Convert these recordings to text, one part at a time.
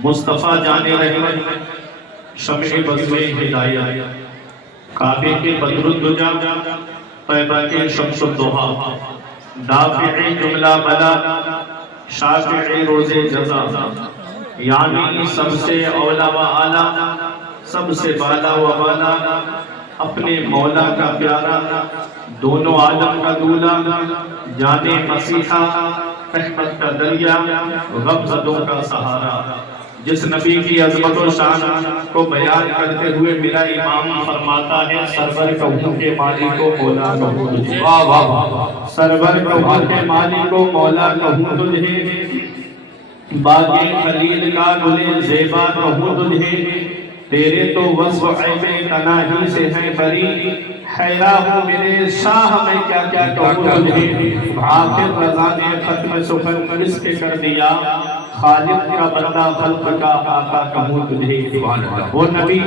مصطفیٰ جان رحمت شمع بزم ہدایت کعبے کے بدر الدجا طیبہ کے شمس الضحیٰ دافع جملہ بلا شافع روز جزا یعنی سب سے اولا و اعلیٰ سب سے بالا و بالا اپنے مولا کا پیارا دونوں عالم کا دولا جان مسیحا رحمت کا دریا غمزدوں کا سہارا جس نبی کی عظمت و شان کو بیان کرتے ہوئے میرا امام فرماتا ہے سرور کہوں کے مالک کو مولا کہوں تجھے سرور کہوں کے مالک کو مولا کہوں تجھے باغ خلیل کا گل زیبا کہوں تجھے تیرے تو وصف عیب تناہی سے ہے بری حیران ہوں میرے شاہ میں کیا کیا کہوں تجھے آخر رضا نے ختم سخن رزق کر دیا خالق کا بندہ خلق کا آقا کہوں تجھے وہ نبی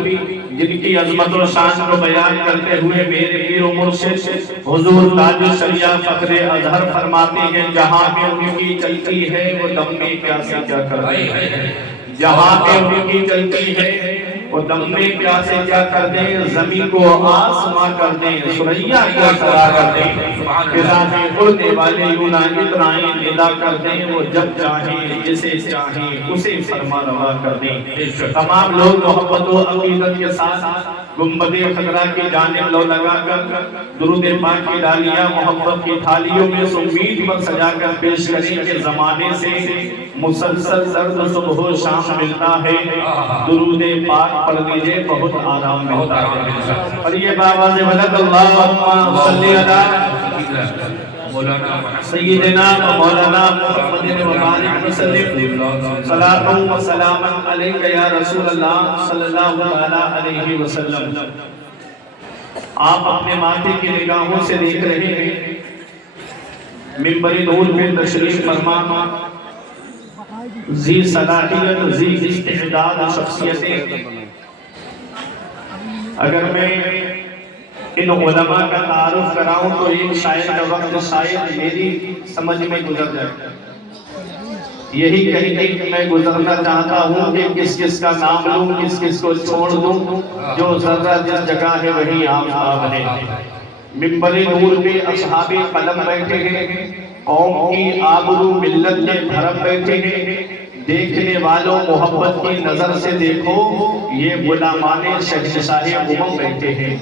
جن کی عظمت و شان کو بیان کرتے ہوئے میرے پیر و مرشد حضور تاج الشریعہ فخر اظہر فرماتے ہیں جہاں میں ان کی چلتی ہے وہ دم میں پیاسے کیا کرتے ہیں جہاں میں ان کی چلتی ہے وہ دم میں پیاسے کیا کر دیں زمین کو آسماں کر دیں سریا کو سرا کر دیں فضا میں اڑنے والے یونان ابراہیم ندا کر دیں وہ جب چاہیں جسے چاہیں اسے فرما روا کر دیں تمام لوگ محبت و عقیدت کے ساتھ گنبد خضرا کی جانب لو لگا کر درود پاک کی ڈالیاں محبت کی تھالیوں میں امید پر سجا کر پیش کریں کہ زمانے سے مسلسل درد صبح و شام ملتا ہے درود پاک پڑھ لیجئے بہت آرام ملتا ہے اور یہ بابا سے بلد اللہم صلی اللہ سیدنا و مولانا محمد و بارک وسلم صلاة و سلاما علیکہ یا رسول اللہ صلی اللہ علیہ وسلم آپ اپنے ماتھے کی نگاہوں سے دیکھ رہے ہیں منبر نور میں تشریف فرما ذی صلاحیت ذی استعداد شخصیتیں اگر میں ان علماء کا تعارف کراؤں تو ایک شاعر کا وقت شاید میری سمجھ میں گزر جائے یہی کہیں کہ میں گزرنا چاہتا ہوں کہ کس کس کا نام لوں کس کس کو چھوڑ دوں جو ذرہ جس جگہ ہے وہی آفتاب ہے منبر نور پہ اصحاب قلم بیٹھے ہیں قوم کی آبرو ملت کے بھرم بیٹھے ہیں دیکھنے والوں محبت کی نظر سے دیکھو یہ غلامان شہنشاہ امم بیٹھے ہیں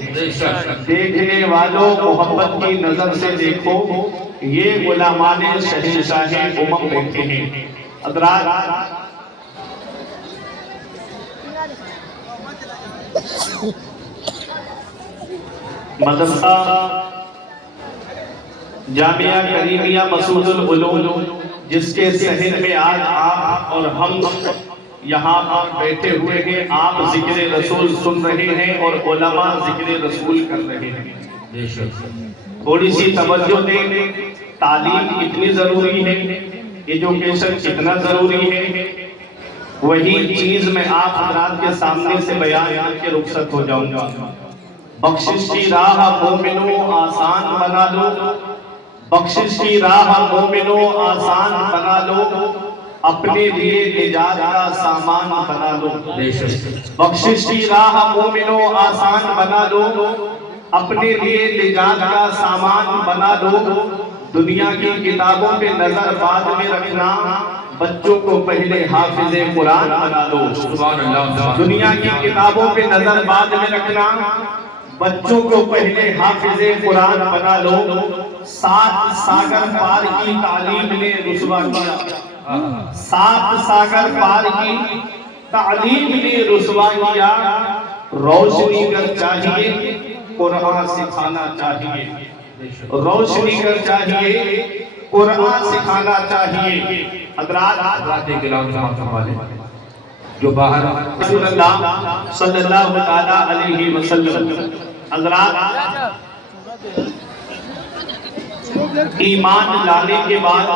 دیکھنے والوں محبت کی نظر سے دیکھو یہ غلامان شہنشاہ امم بیٹھے ہیں حضرات مدرسہ جامعہ کریمیہ مسعود العلوم جس کے صحن میں آج آپ اور ہم یہاں پر بیٹھے ہوئے ہیں آپ ذکر رسول سن رہے ہیں اور علماء ذکر رسول کر رہے ہیں تھوڑی سی توجہ دیں تعلیم اتنی ضروری ہے ایجوکیشن کتنا ضروری ہے وہی چیز میں آپ حضرات کے سامنے سے بیان کر کے رخصت ہو جاؤں گا بخشش کی راہ مومنوں آسان بنا لو بخشش کی راہ مومنوں آسان بنا لو اپنے لیے نجات کا سامان بنا لو بخشش کی راہ مومنوں آسان بنا لو اپنے لیے نجات کا سامان بنا لو دنیا کی کتابوں پہ نظر بعد میں رکھنا بچوں کو پہلے حافظ قرآن بنا لو دنیا کی کتابوں پہ نظر بعد میں رکھنا بچوں کو پہلے حافظ قرآن بنا لو سات ساگر پار کی تعلیم نے رسوا کیا سات ساگر پار کی تعلیم نے رسوا کیا روشنی گر چاہیے قرآن سکھانا چاہیے روشنی گر چاہیے قرآن سکھانا چاہیے حضرات جو باہر رسول اللہ صلی اللہ علیہ وسلم حضرات ایمان لانے کے بعد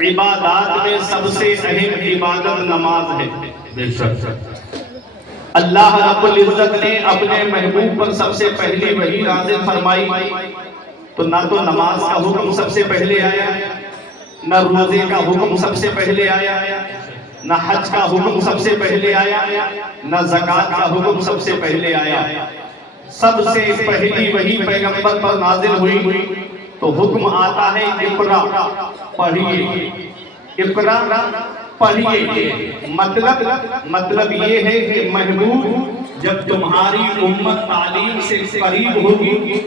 عبادات میں سب سے اہم عبادت نماز ہے اللہ رب العزت نے اپنے محبوب پر سب سے پہلے وحی نازل فرمائی تو نہ تو نماز کا حکم سب سے پہلے آیا نہ روزے کا حکم سب سے پہلے آیا نہ حج کا حکم سب سے پہلے آیا، نہ زکوٰۃ کا حکم سب سے پہلے آیا۔ سب سے پہلی وحی پیغمبر پر نازل ہوئی تو حکم آتا ہے اقرا، پڑھیے، اقرا پڑھیے۔ مطلب یہ ہے کہ محبوب جب تمہاری امت تعلیم سے قریب ہوگی،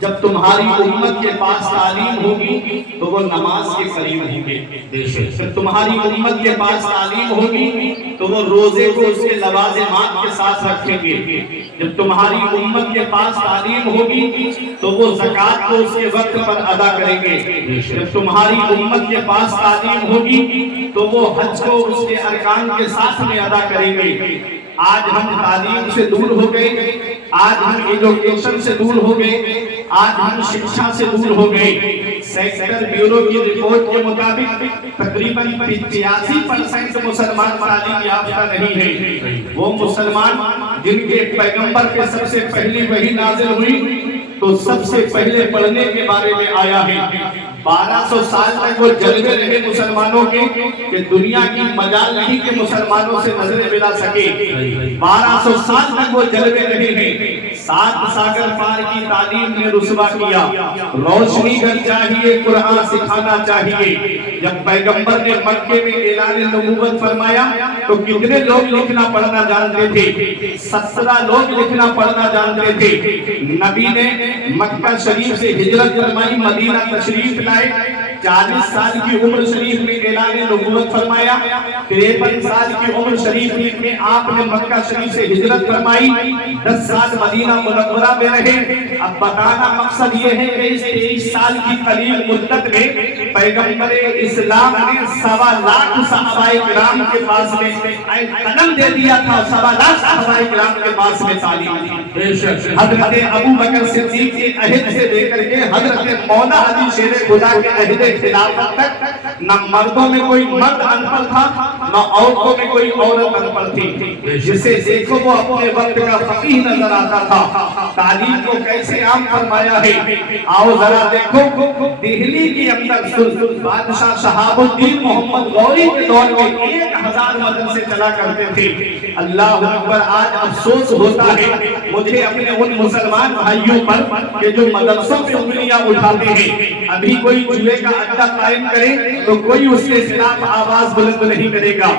جب تمہاری امت کے پاس تعلیم ہوگی تو وہ نماز کے قریب ہوں گے۔ جب تمہاری امت کے پاس تعلیم ہوگی تو وہ روزے کو اس کے لوازمات کے ساتھ رکھیں گے۔ جب تمہاری امت کے پاس تعلیم ہوگی تو وہ زکوٰۃ کو اس کے وقت پر ادا کریں گے۔ جب تمہاری امت کے پاس تعلیم ہوگی تو وہ حج کو اس کے ارکان کے ساتھ میں ادا کریں گے۔ آج ہم تعلیم سے دور ہو گئے، آج ہم ایجوکیشن سے دور ہو گئے، آج ہم شکشا سے دور ہو گئے۔ سیکٹر بیورو کی رپورٹ کے مطابق تقریباً 85% مسلمان تعلیم یافتہ نہیں ہیں۔ وہ مسلمان جن کے پیغمبر کے سب سے پہلی وحی نازل ہوئی تو سب سے پہلے پڑھنے کے بارے میں آیا ہے۔ 1200 سال تک وہ جلوے رہے مسلمانوں کے کہ دنیا کی مجال نہیں کہ مسلمانوں سے نظریں ملا سکے۔ 1200 سال تک وہ جلوے رہے ہیں۔ 7 ساگر پار کی تعلیم نے رسوا کیا۔ روشنی گر چاہیے، قرآن سکھانا چاہیے۔ جب پیغمبر نے مکے میں اعلان نبوت فرمایا تو کتنے لوگ لکھنا پڑھنا جانتے تھے؟ 17 لوگ لکھنا پڑھنا جانتے تھے۔ نبی نے مکہ شریف سے ہجرت فرمائی، مدینہ تشریف لائے۔ 40 سال کی عمر شریف میں اعلان نبوت فرمایا۔ 53 سال کی عمر شریف میں آپ نے مکہ شریف سے ہجرت فرمائی۔ 10 سال مدینہ منورہ میں رہے۔ اب بتانا مقصد یہ ہے کہ اس 23 سال کی قلیل مدت میں پیغمبر اسلام نے 1.25 لاکھ صحابہ کرام کے پاس میں قلم دے دیا تھا، 1.25 لاکھ صحابہ کرام کے پاس میں تعلیم تھی۔ حضرت ابو بکر صدیق کے عہد سے لے کر کے حضرت مولا علی شیر خدا کے عہد خلافت تک نہ مردوں میں کوئی مرد ان پڑھ تھا، نہ عورتوں میں کوئی عورت ان پڑھ تھی۔ جسے دیکھو وہ اپنے وقت کا فقیہ نظر آتا تھا۔ تعلیم کو کیسے عام فرمایا ہے، آؤ ذرا دیکھو۔ دہلی کی اندر بادشاہ شہاب الدین محمد غوری کے دور میں 1000 مدرسے چلا کرتے تھے۔ اللہ اکبر، آج افسوس ہوتا ہے مجھے اپنے ان مسلمان بھائیوں پر کہ جو مدرسوں پہ انگلیاں اٹھاتے ہیں۔ ابھی کوئی جوئے کا اڈا قائم کرے تو کوئی اس کے خلاف آواز بلند نہیں کرے گا۔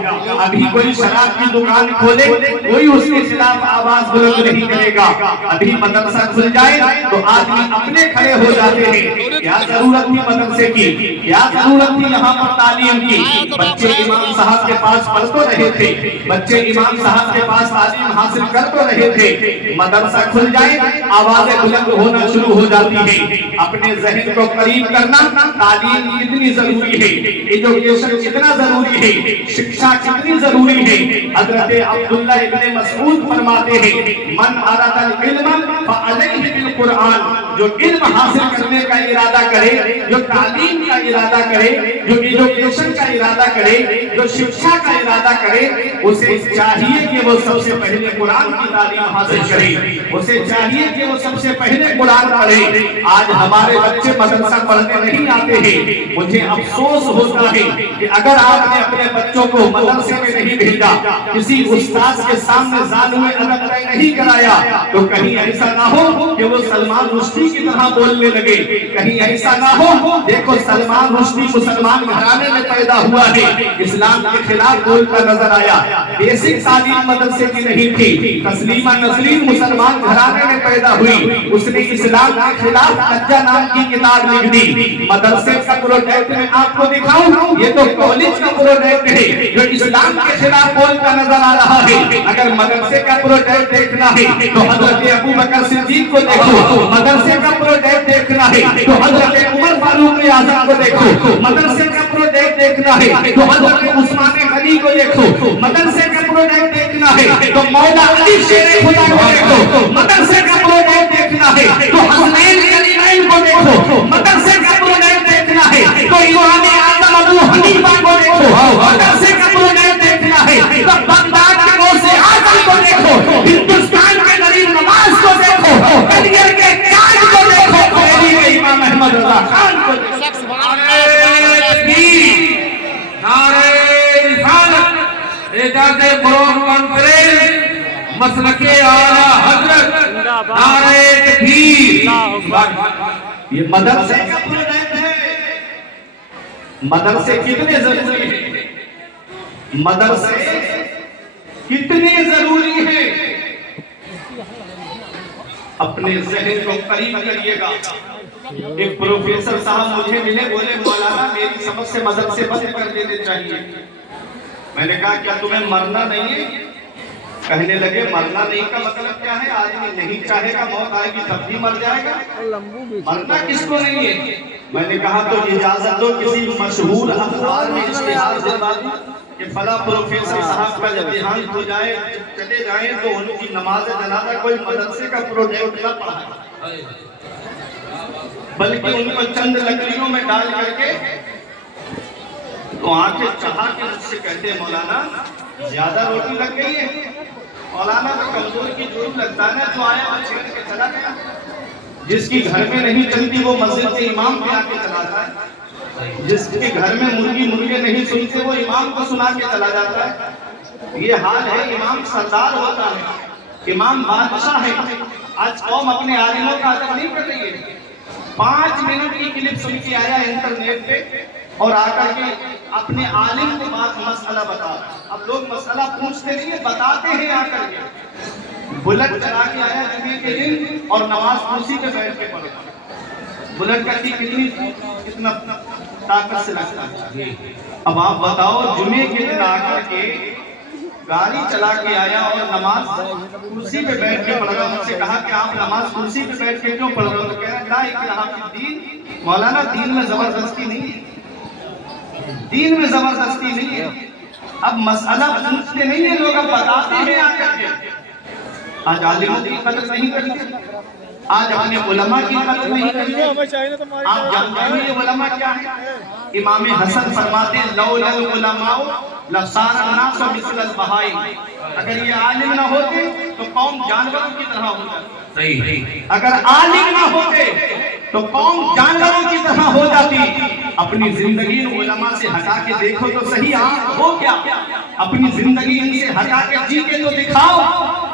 ابھی کوئی شراب کی دکان کھولے کوئی اس کے خلاف آواز بلند نہیں کرے گا۔ ابھی مدرسہ کھل جائے تو آدمی اپنے کھڑے ہو جاتے ہیں۔ کیا ضرورت تھی مدرسے کی، کیا ضرورت تھی یہاں پر تعلیم کی؟ بچے امام صاحب کے پاس پڑھ تو رہے تھے، بچے امام صاحب کے پاس تعلیم حاصل کر تو رہے تھے۔ مدرسہ کھل جائے آوازیں بلند ہونا شروع ہو جاتی ہیں۔ اپنے ذہن کو قریب کرنا، تعلیم کتنی ضروری ہے، ایجوکیشن کتنا ضروری ہے، شکشا کتنی ضروری ہے۔ حضرت عبداللہ ابن مسعود فرماتے ہیں من اراد العلم فعلیہ بالقرآن، جو علم حاصل کرنے کا ارادہ کرے، جو تعلیم کا ارادہ کرے، جو ایجوکیشن کا ارادہ کرے، جو شکشا کا ارادہ کرے، اسے چاہیے کہ وہ سب سے پہلے قرآن کی تعلیم حاصل کرے، اسے چاہیے کہ وہ سب سے پہلے قرآن پڑھے۔ آج ہمارے بچے مدرسہ پڑھنے نہیں آتے ہیں۔ مجھے افسوس ہوتا ہے کہ اگر آپ نے اپنے بچوں کو مدرسے میں نہیں بھیجا، کسی استاذ کے سامنے زانوے ادب طے نہیں کرایا، تو کہیں ایسا نہ ہو کہ وہ سلمان رشدی کی طرح بولنے لگے، کہیں ایسا نہ ہو دیکھو سلمان رشدی مسلمان گھرانے میں پیدا ہوا ہے، اسلام کے خلاف بولتا نظر آیا۔ بیسک تعلیم مدرسے کی نہیں تھی، تسلیمہ نسرین مسلمان گھرانے میں پیدا ہوئی، اس نے اسلام کے خلاف کجا نام کی کتاب لکھ دی۔ مدرسے کا پروڈکٹ میں آپ کو دکھاؤں، یہ تو کالج کا پروڈکٹ ہے جو اسلام کے خلاف بولتا نظر آ رہا ہے۔ اگر مدرسے کا پروڈکٹ دیکھنا ہے تو حضرت ابو بکر صدیق کو دیکھو، مدرسے کا پروڈکٹ دیکھنا ہے تو حضرت عمر فاروق اعظم کو دیکھو، مدرسے کا پروڈکٹ دیکھنا ہے تو حضرت عثمان غنی کو دیکھو، مدرسے کا پروڈکٹ دیکھنا ہے تو مولا علی شیر خدا کو دیکھو، مدرسے کا پروڈکٹ دیکھنا ہے تو حسنین کلیمین کو دیکھو، مدرسے کا پروڈکٹ دیکھنا ہے تو امام اعظم ابو حنیفہ کو دیکھو، مدرسے کا پروڈکٹ دیکھنا ہے تو بغداد کے غوث اعظم کو دیکھو، ہندوستان کے غریب نواز کو دیکھو، کلیئر کے تاج کو دیکھو، دہلی کے امام احمد رضا خان کو دیکھو۔ نعرہ تکبیر، نعرہ رسالت، اعجاز قرآن کانفرنس مسلک اعلیٰ حضرت نعرہ تکبیر۔ یہ مدرسے کا پروجیکٹ ہے۔ مدرسے کتنے ضروری ہیں؟ مدرسے کتنے ضروری ہیں؟ اپنے ذہن کو قریب کریے گا۔ ایک پروفیسر صاحب مجھے ملے، بولے مولانا میری سمجھ سے مدرسے بند کر دینے چاہیے۔ میں نے کہا کیا تمہیں مرنا نہیں ہے؟ کہنے لگے مرنا نہیں کا مطلب کیا ہے؟ آدمی نہیں چاہے گا موت آئے گی تب بھی مر جائے گا، مرنا کس کو نہیں ہے؟ میں نے کہا تو اجازت دو کسی مشہور اخبار میں اشتہار دلوا دوں کہ فلاں پروفیسر صاحب کا جب دیہانت ہو جائے چلے جائیں تو ان کی نماز جنازہ کوئی مدرسے کا پروجیکٹ نہ پڑھائے، بلکہ ان کو چند لکڑیوں میں ڈال کر کے تو آنکھیں چڑھا کے مجھ سے کہتے ہیں مولانا زیادہ روٹی لگ گئی ہے؟ مولانا تو کمزور کی جرم لگتا ہے، جو آیا وہ چھیڑ کے چلا گیا۔ جس کی گھر میں نہیں چلتی وہ مسجد کے امام پہ آ کے چلاتا ہے، جس کے گھر میں مرغی مرغے نہیں سنتے وہ امام کو سنا کے چلا جاتا ہے۔ یہ حال ہے، امام سردار ہوتا ہے، امام بادشاہ ہے۔ آج قوم اپنے عالموں کا ادب نہیں کر رہی ہے۔ 5 منٹ کی کلپ سن کے آیا انٹرنیٹ پہ اور آ کر کے اپنے عالم کو بات مسئلہ بتا۔ اب لوگ مسئلہ پوچھتے نہیں ہیں، بتاتے ہیں آ کر کے۔ بلٹ چلا کے آیا جمعے کے دن اور نماز کرسی پہ بیٹھ کے پڑھا۔ بلٹ کا کتنا طاقت سے لگتا ہے۔ اب آپ بتاؤ جمعے کے دن آ کر کے گاڑی چلا کے آیا اور نماز کرسی پہ بیٹھ کے پڑھ رہا۔ مجھ سے کہا کہ آپ نماز کرسی پہ بیٹھ کے کیوں پڑھ رہے ہو؟ تو کہہ رہا لا اکراہ فی الدین۔ مولانا دین میں زبردستی نہیں ہے، دین میں زبردستی نہیں ہے۔ اب مسئلہ پوچھتے نہیں ہیں لوگ، اب بتاتے ہیں آ کر کے۔ آج عالموں کی قدر نہیں کرتے، آج اپنے علماء کی قدر نہیں کرتے۔ آپ جانتے ہیں یہ علماء کیا ہے؟ امام حسن فرماتے ہیں لولا العلماء لصار الناس مثل البہائم۔ اگر یہ عالم نہ ہوتے تو قوم جانوروں کی طرح ہو جاتی۔ اگر عالم نہ ہوتے تو قوم جانوروں کی طرح ہو جاتی۔ اپنی زندگی علماء سے ہٹا کے دیکھو تو صحیح، آپ ہو کیا؟ اپنی زندگی ان سے ہٹا کے جی کے تو دکھاؤ،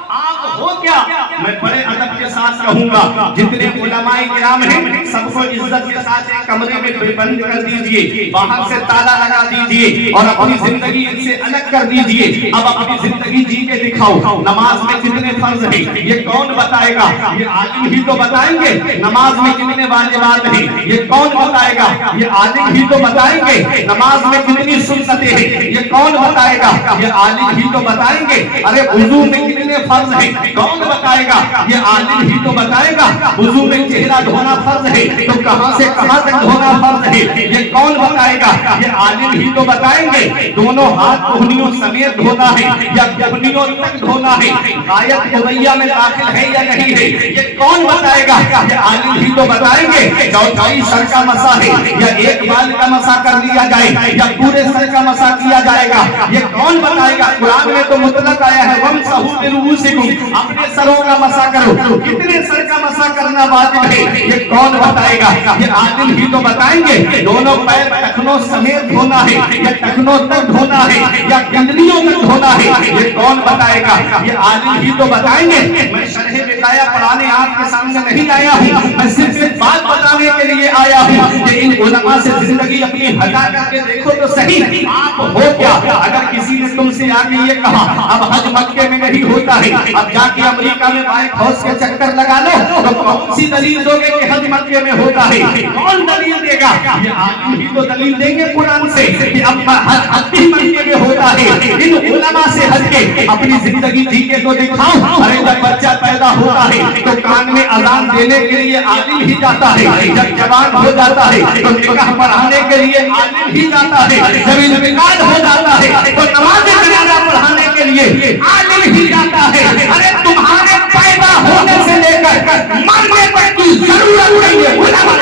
آپ ہو کیا؟ میں بڑے ادب کے ساتھ کہوں گا جتنے علماء کرام ہیں سب کو عزت کے ساتھ ایک کمرے میں بند کر دیجئے، باہر سے تالا لگا دیجئے اور اپنی زندگی ان سے الگ کر دیجئے۔ اب اپنی زندگی جی کے دکھاؤ۔ نماز میں کتنے فرض ہیں یہ کون بتائے گا؟ یہ عالم ہی تو بتائیں گے۔ نماز میں کتنے واجبات ہیں یہ کون بتائے گا؟ یہ عالم ہی تو بتائیں گے۔ نماز میں کتنی سنتیں ہیں یہ کون بتائے گا؟ یہ عالم ہی تو بتائیں گے۔ ارے وضو میں کتنے فرض ہیں کون بتائے گا؟ یہ عالم ہی تو بتائے گا۔ وضو میں چہرہ دھونا فرض ہے تو کہاں سے کہاں تک دھونا فرض ہے یہ کون بتائے گا؟ یہ عالم ہی تو بتائیں گے۔ دونوں ہاتھ کوہنیوں سمیت دھونا ہے یا کوہنیوں تک دھونا ہے، آیت قبیہ میں داخل ہے یا نہیں ہے یہ کون بتائے گا؟ یہ عالم ہی تو بتائیں گے۔ چوتھائی سر کا مسح ہے یا ایک بال کا مسح کر لیا جائے یا پورے سر کا مسح کیا جائے گا یہ کون بتائے گا؟ قرآن میں تو مطلق آیا ہے وَامْسَحُوا بِرُؤُوسِكُمْ، اپنے سروں کا مسح کرو۔ کتنے سر کا مسح کرنا واجب ہے یہ کون بتائے گا؟ یہ عالم ہی تو بتائیں گے۔ دونوں پیر ٹخنوں سمیت دھونا ہے یا ٹخنوں تک دھونا ہے یا کنڈلیوں تک دھونا ہے یہ کون بتائے گا؟ یہ عالم ہی تو بتائیں گے۔ میں شرح بقایا پڑھانے آپ کے سامنے نہیں آیا ہوں، میں صرف ایک بات بتانے کے لیے آیا ہوں کہ ان علماء سے زندگی اپنی ہٹا کر کے دیکھو تو صحیح، آپ ہو کیا؟ اگر کسی نے تم سے آگے یہ کہا اب حج مکے میں نہیں ہوتا ہے، اب جا کے امریکہ میں وائٹ ہاؤس کے چکر لگا لو، تو کون سی دلیل دو گے کہ حج مکے میں ہوتا ہے؟ کون دلیل دے گا؟ یہ عالم ہی تو دلیل دیں گے قرآن سے کہ اب حج بھی مکے میں ہوتا ہے۔ ان علماء سے ہٹ کے اپنی زندگی جی کے تو دکھاؤ۔ ارے جب بچہ پیدا ہوتا ہے تو کان میں اذان دینے کے لیے عالم ہی جاتا ہے، جب جوان ہو جاتا ہے تو نکاح پڑھانے کے لیے عالم ہی جاتا ہے، جب انتقال ہو جاتا ہے تو نماز جنازہ پڑھانے کے لیے عالم ہی جاتا ہے۔ ارے تمہارے پیدا ہونے سے لے کر مرنے تک کی ضرورت نہیں ہے علماء۔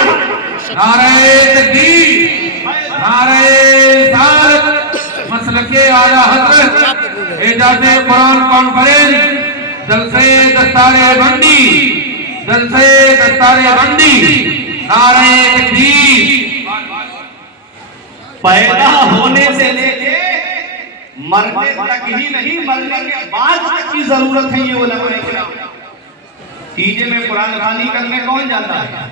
نعرہ تکبیر، نعرہ رسالت، مسلک اعلیٰ حضرت اعجاز قرآن کانفرنس، جلسے دستار بندی، جلسے دستار بندی، نعرہ تکبیر۔ پیدا ہونے سے لے کے مرنے تک ہی نہیں، مرنے کے بعد تک کی ضرورت ہے یہ علماء کرام۔ تیجے میں قرآن خوانی کرنے کون جاتا ہے؟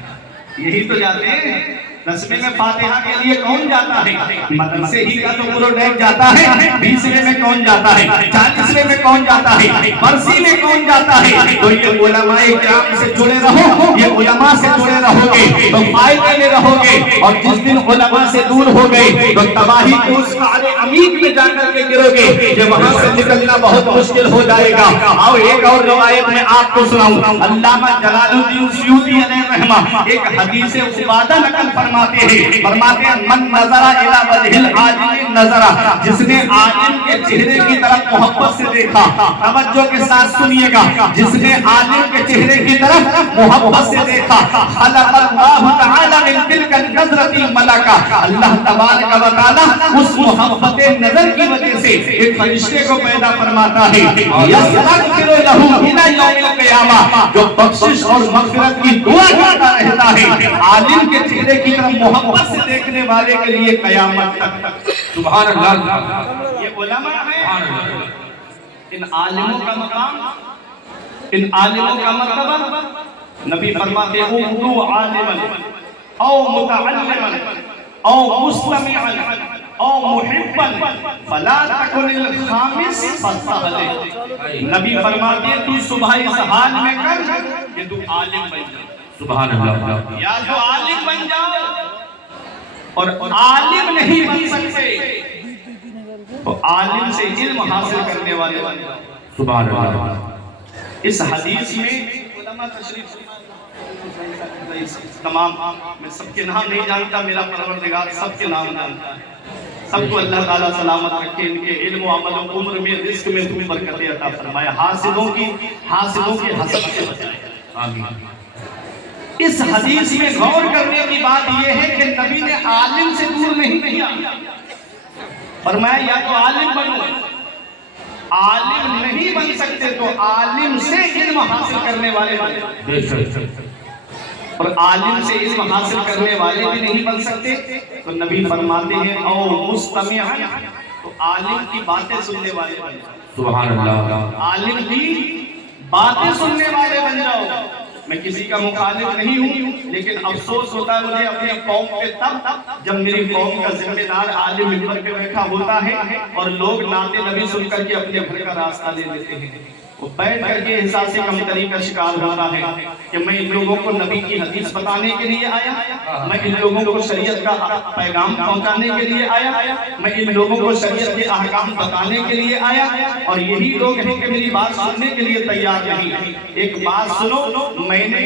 یہی تو جاتے ہیں۔ دسویں میں فاتحہ کے لیے کون جاتا ہے؟ مدرسے ہی کا تو پروڈکٹ جاتا ہے۔ 20ویں میں کون جاتا ہے؟ 40ویں میں کون جاتا ہے؟ برسی میں کون جاتا ہے؟ تو یہ علماء کرام سے جڑے رہو، یہ علماء سے جڑے رہو گے تو فائدے میں رہو گے، اور جس دن علماء سے دور ہو گئے تو تباہی کے اس قعر عمیق میں جا کر کے گرو گے کہ وہاں سے نکلنا بہت مشکل ہو جائے گا۔ آؤ ایک اور روایت میں آپ کو سناؤں۔ علامہ جلال الدین سیوطی علیہ رحمہ ایک حدیث عبادہ نقل فرماتے ہیں، من نظر الی وجہ العالم نظر، جس نے عالم کے چہرے کی طرف محبت سے دیکھا، توجہ کے ساتھ سنیے گا، جس نے عالم کے چہرے کی طرف محبت سے دیکھا، خلق اللہ تعالی من تلک النظرۃ ملکا، اللہ تبارک و تعالی اس محبت نظر کی وجہ سے ایک فرشتے کو پیدا فرماتا ہے، یستغفر لہ الی یوم القیامہ، جو بخشش اور مغفرت کی دعا کرتا رہتا ہے عالم کے چہرے کی طرف محبت سے دیکھنے والے کے لیے قیامت تک۔ سبحان اللہ، یہ علماء ہیں، ان عالموں کا مقام، ان عالموں کا مرتبہ، نبی فرماتے ہیں اُوتُوا عالما او متعلما او مستمعا او محبا فلا تکن الخامس فاستغل۔ نبی فرماتے ہیں تو صبح اس حال میں کر کہ تو عالم بن جا۔ سبحان اللہ، یا تو عالم بن جاؤ، اور عالم نہیں بن سکتے تو عالم سے علم حاصل کرنے والے بن جاؤ۔ سبحان اللہ۔ اس حدیث میں علماء تشریف تمام، میں سب کے نام نہیں جانتا، میرا پروردگار سب کے نام جانتا ہے۔ سب کو اللہ تعالیٰ سلامت رکھے، ان کے علم و عمل و عمر میں رزق میں تمہیں برکتیں عطا فرمائے، حاسدوں کی حسد سے بچائے، آمین۔ اس حدیث میں غور کرنے کی بات یہ ہے کہ نبی نے عالم سے دور نہیں کیا، فرمایا یا تو عالم بنو، عالم نہیں بن سکتے تو عالم سے علم حاصل کرنے والے بنو، اور عالم سے علم حاصل کرنے والے بھی نہیں بن سکتے تو نبی فرماتے ہیں او مستمع، تو عالم کی باتیں سننے والے بن جاؤ۔ سبحان اللہ، عالم کی باتیں سننے والے بن جاؤ۔ میں کسی کا مخالف نہیں ہوں، لیکن افسوس ہوتا ہے مجھے اپنی قوم پہ تب جب میری قوم کا ذمہ دار عالم منبر پہ بیٹھا ہوتا ہے اور لوگ نعت نبی سن کر کے اپنے گھر کا راستہ لے لیتے ہیں، وہ بیٹھ کر کے احساس کمتری کا شکار ہوتا ہے کہ میں ان لوگوں کو نبی کی حدیث بتانے کے لیے آیا، میں ان لوگوں کو شریعت کا پیغام پہنچانے کے لیے آیا، میں ان لوگوں کو شریعت کے احکام بتانے کے لیے آیا، اور یہی لوگ ہیں کہ میری بات سننے کے لیے تیار نہیں۔ ایک بات سنو، میں نے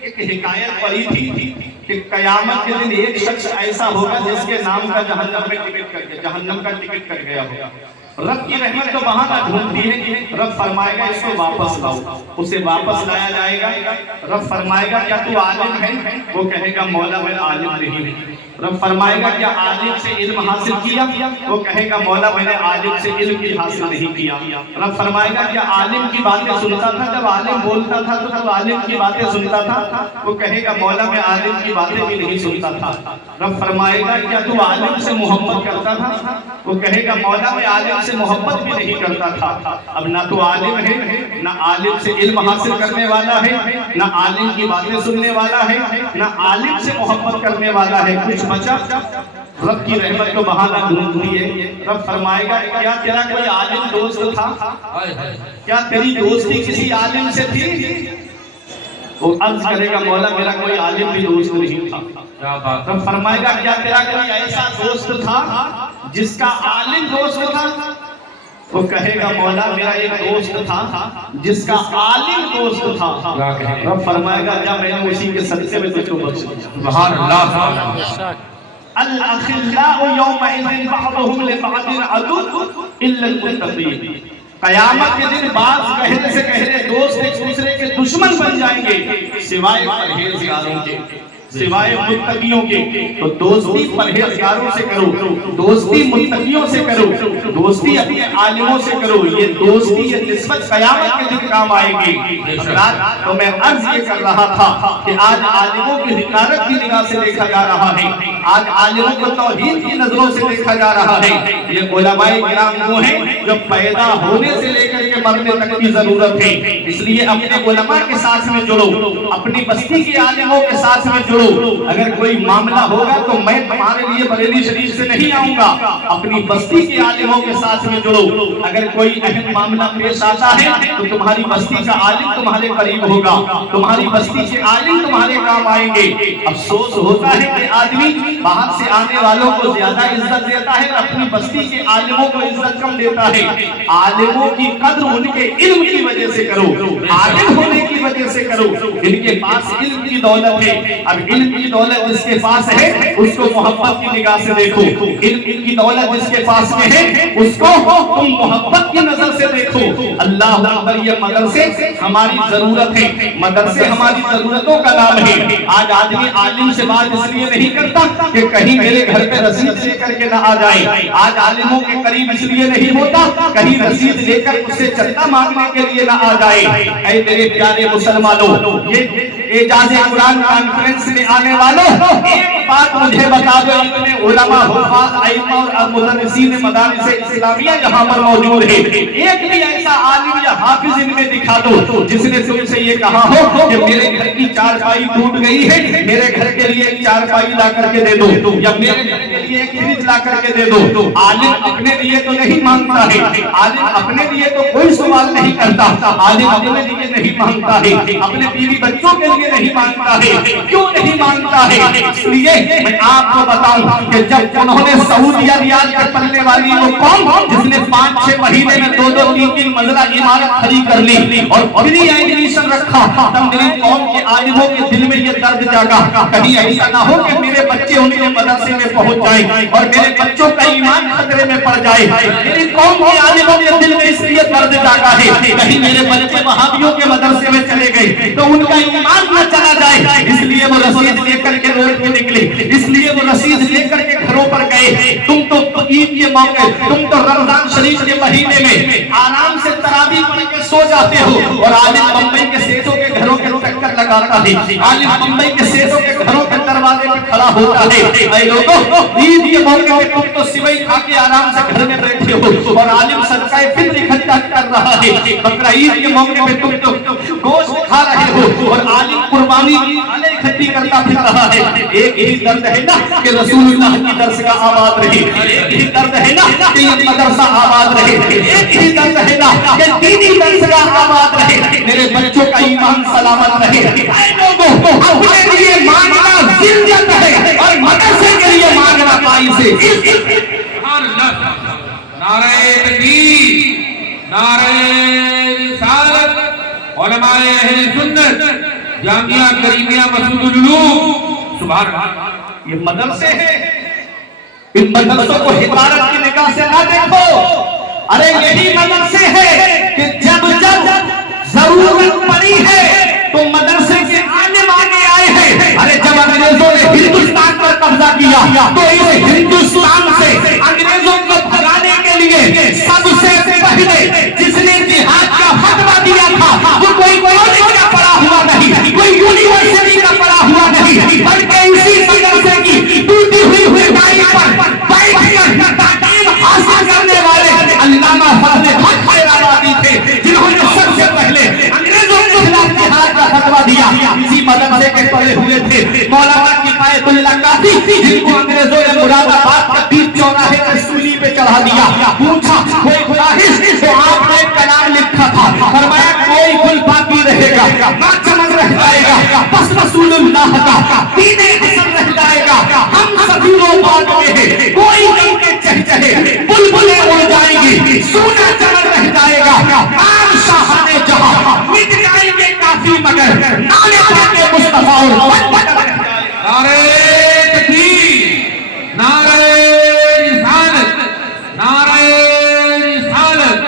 ایک حکایت پڑھی تھی کہ قیامت کے دن ایک شخص ایسا ہوگا جس کے نام کا جہنم کا ٹکٹ کٹ گیا ہوگا۔ رب کی رحمت تو بہانہ ڈھونڈتی ہے، رب فرمائے گا اس کو واپس لاؤ، اسے واپس لایا جائے گا، رب فرمائے گا کیا تو عالم ہے؟ وہ کہے گا مولا میں عالم نہیں ہوں۔ رب فرمائے گا کیا عالم سے علم حاصل کیا؟ وہ کہے گا مولا میں نے عالم سے علم کی حاصل نہیں کیا۔ رب فرمائے گا کیا عالم کی باتیں سنتا تھا؟ جب عالم بولتا تھا تو تب عالم کی باتیں سنتا تھا؟ وہ کہے گا مولا میں عالم کی باتیں بھی نہیں سنتا تھا۔ رب فرمائے گا کیا تو عالم سے محبت کرتا تھا؟ وہ کہے گا مولا میں عالم سے محبت بھی نہیں کرتا تھا۔ اب نہ تو عالم ہے، نہ عالم سے علم حاصل کرنے والا ہے، نہ عالم کی باتیں سننے والا ہے، نہ عالم سے محبت کرنے والا ہے، کچھ بچا؟ رب کی رحمت کو بہانہ ڈھونڈتی ہے۔ رب فرمائے گا کیا تیرا کوئی عالم دوست تھا؟ کیا تیری دوستی کسی عالم سے تھی؟ وہ عرض کرے گا مولا میرا کوئی عالم بھی دوست نہیں تھا۔ رب فرمائے گا کیا تیرا کوئی ایسا دوست تھا جس کا عالم دوست تھا؟ وہ کہے گا مولا میرا ایک دوست تھا جس کا عالم دوست تھا۔ رب فرمائے گا جا میں نے اسی کے صدقے میں تجھ کو بخش دیا۔ سبحان اللہ۔ الاخلاء یومئذ بعضهم لبعض عدو الا المتقین۔ قیامت کے دن بعض گہرے سے گہرے دوست ایک دوسرے کے دشمن بن جائیں گے سوائے پرہیزگاروں کے۔ سوائے متقیوں کے. تو دوستی پرہیزگاروں سے کرو, دوستی متقیوں سے کرو, دوستی اپنے عالموں سے کرو. یہ دوستی یہ نسبت قیامت کے دن کام آئے گی. حضرات تو میں عرض یہ کر رہا تھا کہ آج عالموں کی حقارت کی نگاہ سے دیکھا جا رہا ہے, آج عالموں کو توہین کی نظروں سے دیکھا جا رہا ہے. یہ علماء کرام وہ ہیں جو پیدا ہونے سے لے کر کے مرنے تک کی ضرورت ہے. اس لیے اپنے علماء کے ساتھ میں جڑو, اپنی بستی کے عالموں کے ساتھ میں جڑو. اگر کوئی معاملہ ہوگا تو میں تمہارے لیے بریلی شریف سے نہیں آؤں گا, اپنی بستی کے عالموں کے ساتھ میں جڑو. اگر کوئی اہم معاملہ پیش آتا ہے تو تمہاری بستی کا عالم تمہارے قریب ہوگا, تمہاری بستی کے عالم تمہارے کام آئیں گے. افسوس ہوتا ہے کہ آدمی باہر سے آنے والوں کو زیادہ عزت دیتا ہے, اپنی بستی کے عالموں کو عزت کم دیتا ہے. عالموں کی قدر ان کے علم کی وجہ سے کرو, عالم ہونے کی وجہ سے کرو. ان کے پاس علم کی دولت ہے, اب علم کی دولت جس کے پاس ہے اس کو محبت کی نگاہ سے دیکھو. علم کی دولت جس کے پاس میں ہے اس کو تم محبت کی نظر سے دیکھو. اللہ اکبر, یہ مدرسے ہماری ضرورت ہے, مدرسے ہماری ضرورتوں کا نام ہے. آج آدمی عالم سے بات اس لیے نہیں کرتا کہ کہیں میرے گھر پہ رسید لے کر کے نہ آ جائے. آج عالموں کے قریب اس لیے نہیں ہوتا کہیں رسید لے کر اس سے چندہ مانگنے کے لیے نہ آ جائے. اے میرے پیارے مسلمانوں, یہ اعجاز قرآن کانفرنس میں آنے والوں, ایک بات مجھے بتا دو, اتنے علماء, حفاظ, ائمہ اور مدرسین مدارس اسلامیہ یہاں پر موجود ہیں, ایک بھی ایسا عالم یا حافظ ان میں دکھا دو جس نے تم سے یہ کہا ہو کہ میرے گھر کی چارپائی ٹوٹ گئی ہے, میرے گھر کے لیے ایک چارپائی لا کر کے دے دو, یا میرے گھر کے لیے ایک فریج لا کر کے دے دو. عالم اپنے لیے تو نہیں مانگتا ہے, عالم اپنے لیے تو کوئی سوال نہیں کرتا, عالم اپنے لیے نہیں مانگتا ہے, اپنے بیوی بچوں کے لیے نہیں مانگتا ہے. کیوں نہیں مانگتا ہے؟ اس لیے میں آپ کو بتاؤں کہ جب انہوں نے سعودیہ ریال کے پلنے والی وہ قوم جس نے 5-6 مہینے میں 2-2 3-3 منزلہ عمارت کھڑی کر لی اور فری ایڈمیشن رکھا, تب میری قوم کے عالموں کے دل میں یہ درد جاگا, کہیں ایسا نہ ہو کہ میرے بچے ان کے مدرسے میں پہنچ جائیں اور میرے بچوں کا ایمان خطرے میں پڑ جائے. میری قوم کے عالموں کے دل میں اس لیے درد جاگا ہے کہیں میرے بچے وہابیوں کے مدرسے میں چلے گئے تو ان کا ایمان نہ چلا جائے. اس لیے وہ رسید لے کر کے روڈ پہ نکلے, اس لیے وہ رسید لے کر کے گھروں پر گئے. تم تو عید کے موقع, تم تو رمضان شریف کے مہینے میں آرام سے تراویح پڑھ کے سو جاتے ہو, اور عالم بمبئی کے سیٹوں کے گھروں کے چکر لگاتا ہے, عالم بمبئی کے سیٹوں کے گھروں کے دروازے پہ کھڑا ہوتا ہے. اے لوگوں, عید کے موقع پہ تم تو سوئی کھا کے آرام سے گھر میں بیٹھے ہو اور عالم صدقہ فطر اکٹھا کر رہا ہے. بقرہ عید کے موقع پہ تم تو گوشت کھا رہے ہو اور عالم قربانی کی اکٹھی کرتا پھر رہا ہے. ایک ہی درد ہے نا کہ رسول اللہ کی درسگاہ آباد رہے, ایک ہی درد ہے نا کہ یہ مدرسہ آباد رہے, ایک ہی درد ہے نا کہ دینی درسگاہ آباد رہے, میرے بچوں کا ایمان سلامت رہے. اے لوگوں, اپنے لیے مانگنا ذلت ہے اور مدرسے کے لیے مانگنا پائس ہے. نعرہ تکبیر, نعرہ رسالت, علماء اہل سنت, جامعہ کریمیہ مسعود العلوم. سبحان اللہ, یہ مدرسے ہیں, ان مدرسوں کو حقارت کی نگاہ سے نہ دیکھو. ارے یہی مدرسے ہیں کہ جب جب ضرورت پڑی ہے تو مدرسے کے عالم آگے آئے ہیں. ارے جب انگریزوں نے ہندوستان پر قبضہ کیا تو اس ہندوستان سے انگریزوں کو بھگانے کے لیے سب سے پہلے جس نے جہاد کا فتویٰ دیا تھا وہ کوئی کالج کا پڑھا ہوا نہیں, کوئی یونیورسٹی کا پڑھا ہوا نہیں, بلکہ اسی مدرسے کی ٹوٹی ہوئی ڈائی پر بیٹھ کر تعلیم حاصل کرنے والے علامہ فضل حق آبادی تھے جنہوں نے سب سے پہلے انگریزوں کے خلاف جہاد کا فتویٰ دیا. اسی مدرسے کے پڑھے ہوئے تھے مولانا کفایت اللہ قاضی, جن کو انگریزوں نے مراد آباد کے بیچ چوراہے پر سولی پہ چڑھا دیا. پوچھا کوئی خواہش, تو آپ نے ایک کلام لکھا تھا, فرمایا کوئی گل باقی رہے گا, نہ چمن رہ جائے گا, بس رسول اللہ کا دین حسن رہ جائے گا. ہم سبھی لوگ بعد میں ہیں, کوئی نہیں کے چہچہے بلبلیں اڑ جائیں گی, سونا چمن رہ جائے گا. عام شاہانے جہاں مٹ جائیں گے کافی مگر نالے پاک مصطفیٰ اور نعرہ تکبیر, نعرہ رسالت, نعرہ رسالت,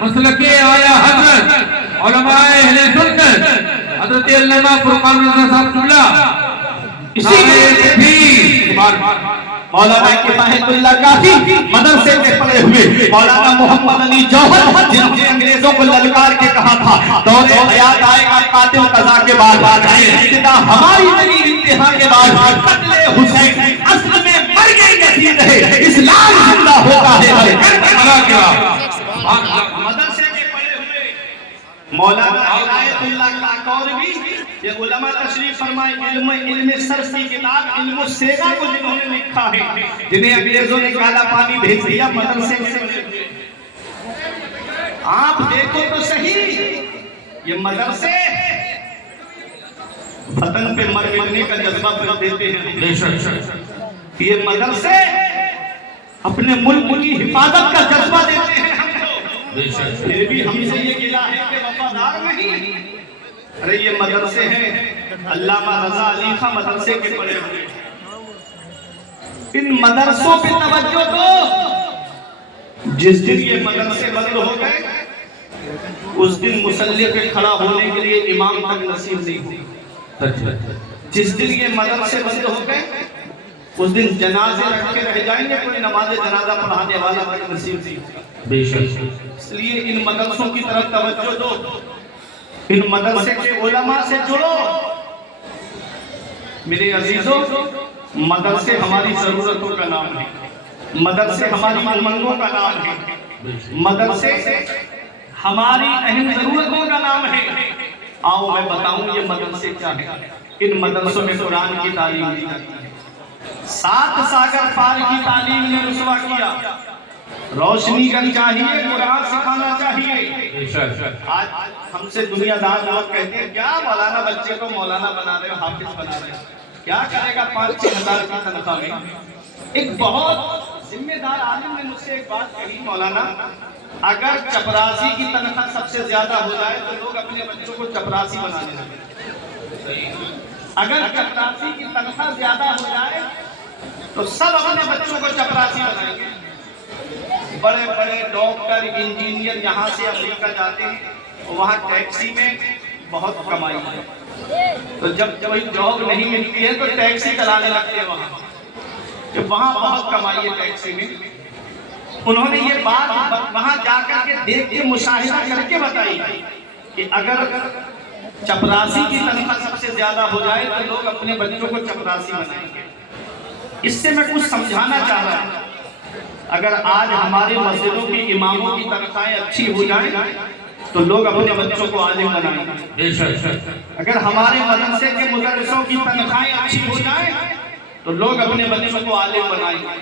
مسلک اعلیٰ حضرت علماء اہل سنت حضرت علامہ فرقان رضا صاحب قبلہ اسی لیے مولانا کفایت اللہ کافی مدرسے میں پڑے ہوئے مولانا محمد علی جوہر جن نے انگریزوں کو للکار کے کہا تھا دور حیات آئے گا قاتل قضا کے بعد ابتدا ہماری تری انتہا کے بعد قتل حسین اصل میں مر گئے یتیم رہے اسلام زندہ ہوتا ہے مدرسے میں پڑے ہوئے مولانا عنایت اللہ کاکوروی یہ علماء تشریف فرمائے علم صرف کی کتاب علم السیغہ کو جنہوں نے لکھا ہے جنہیں انگریزوں نے کالا پانی بھیج دیا مدرسے سے آپ دیکھو تو صحیح یہ مدرسے وطن پہ مرنے کا جذبہ کر دیتے ہیں یہ مدرسے اپنے ملک کی حفاظت کا جذبہ دیتے ہیں ہم کو پھر بھی ہم سے یہ گلا ہے کہ وفادار نہیں ارے یہ مدرسے ہیں علامہ رضا علی خان مدرسے کے پڑھے ہوئے ان مدرسوں پہ توجہ دو جس دن یہ مدرسے بند ہو گئے اس دن مصلی پہ کھڑا ہونے کے لیے امام تک نصیب نہیں ہوگا جس دن یہ مدرسے بند ہو گئے اس دن جنازے رکھ کے رہ جائیں گے کوئی نماز جنازہ پڑھانے والا تک نصیب نہیں ہوگا اس لیے ان مدرسوں کی طرف توجہ دو ان مدرسے کے علماء سے جڑو میرے عزیزوں مدرسے ہماری ضرورتوں کا نام ہے مدرسے ہماری امنگوں کا نام ہے مدرسے ہماری اہم ضرورتوں کا نام ہے آؤ میں بتاؤں یہ مدرسے کیا ہے ان مدرسوں میں قرآن کی تعلیم دی جاتی ہے 7 ساگر پار کی تعلیم نے رسوا کیا روشنی کرنی چاہیے قرآن سکھانا چاہیے آج ہم سے دنیا دار لوگ کہتے ہیں کیا مولانا بچے کو مولانا بنا رہے ہو حافظ بنا رہے ہو کیا کرے گا 5-6 ہزار کی تنخواہ میں ایک بہت ذمہ دار عالم نے مجھ سے ایک بات کہی مولانا اگر چپراسی کی تنخواہ سب سے زیادہ ہو جائے تو لوگ اپنے بچوں کو چپراسی بنانے لگے اگر چپراسی کی تنخواہ زیادہ ہو جائے تو سب اپنے بچوں کو چپراسی بنائیں گے بڑے بڑے ڈاکٹر انجینئر یہاں سے امریکہ جاتے ہیں وہاں ٹیکسی میں بہت کمائی ہے تو جب کوئی جاب نہیں ملتی ہے تو ٹیکسی چلانے لگتے ہیں وہاں بہت کمائی ہے ٹیکسی میں انہوں نے یہ بات وہاں جا کر کے دیکھ کے مشاہدہ کر کے بتائی کہ اگر چپراسی کی تنخواہ سب سے زیادہ ہو جائے تو لوگ اپنے بچوں کو چپراسی بنائیں گے اس سے میں کچھ سمجھانا چاہ رہا ہوں اگر آج ہمارے مسجدوں کی اماموں کی تنخواہیں اچھی ہو جائیں تو لوگ اپنے بچوں کو عالم بنائیں گے اگر ہمارے مدرسے کے مدرسوں کی تنخواہیں اچھی ہو جائیں تو لوگ اپنے بچوں کو عالم بنائیں گے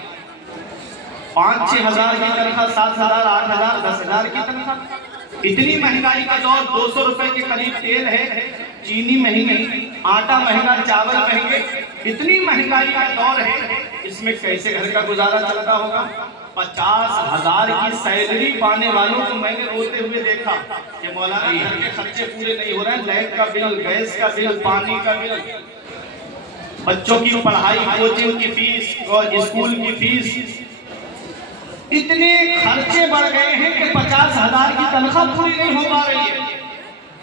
5-6 ہزار کی تنخواہ 7 ہزار 8 ہزار 10 ہزار کی تنخواہ اتنی مہنگائی کا دور 200 روپے کے قریب تیل ہے چینی مہنگی آٹا مہنگا چاول مہنگے اتنی مہنگائی کا دور ہے اس میں کیسے گھر کا گزارا چلتا ہوگا 50,000 کی سیلری پانے والوں کو میں نے روتے ہوئے دیکھا کہ مولانا گھر کے خرچے پورے نہیں ہو رہے ہیں لائٹ کا بل گیس کا بل پانی کا بل بچوں کی پڑھائی کوچنگ کی فیس اور اسکول کی فیس اتنے خرچے بڑھ گئے ہیں کہ 50,000 کی تنخواہ پوری نہیں ہو پا رہی ہے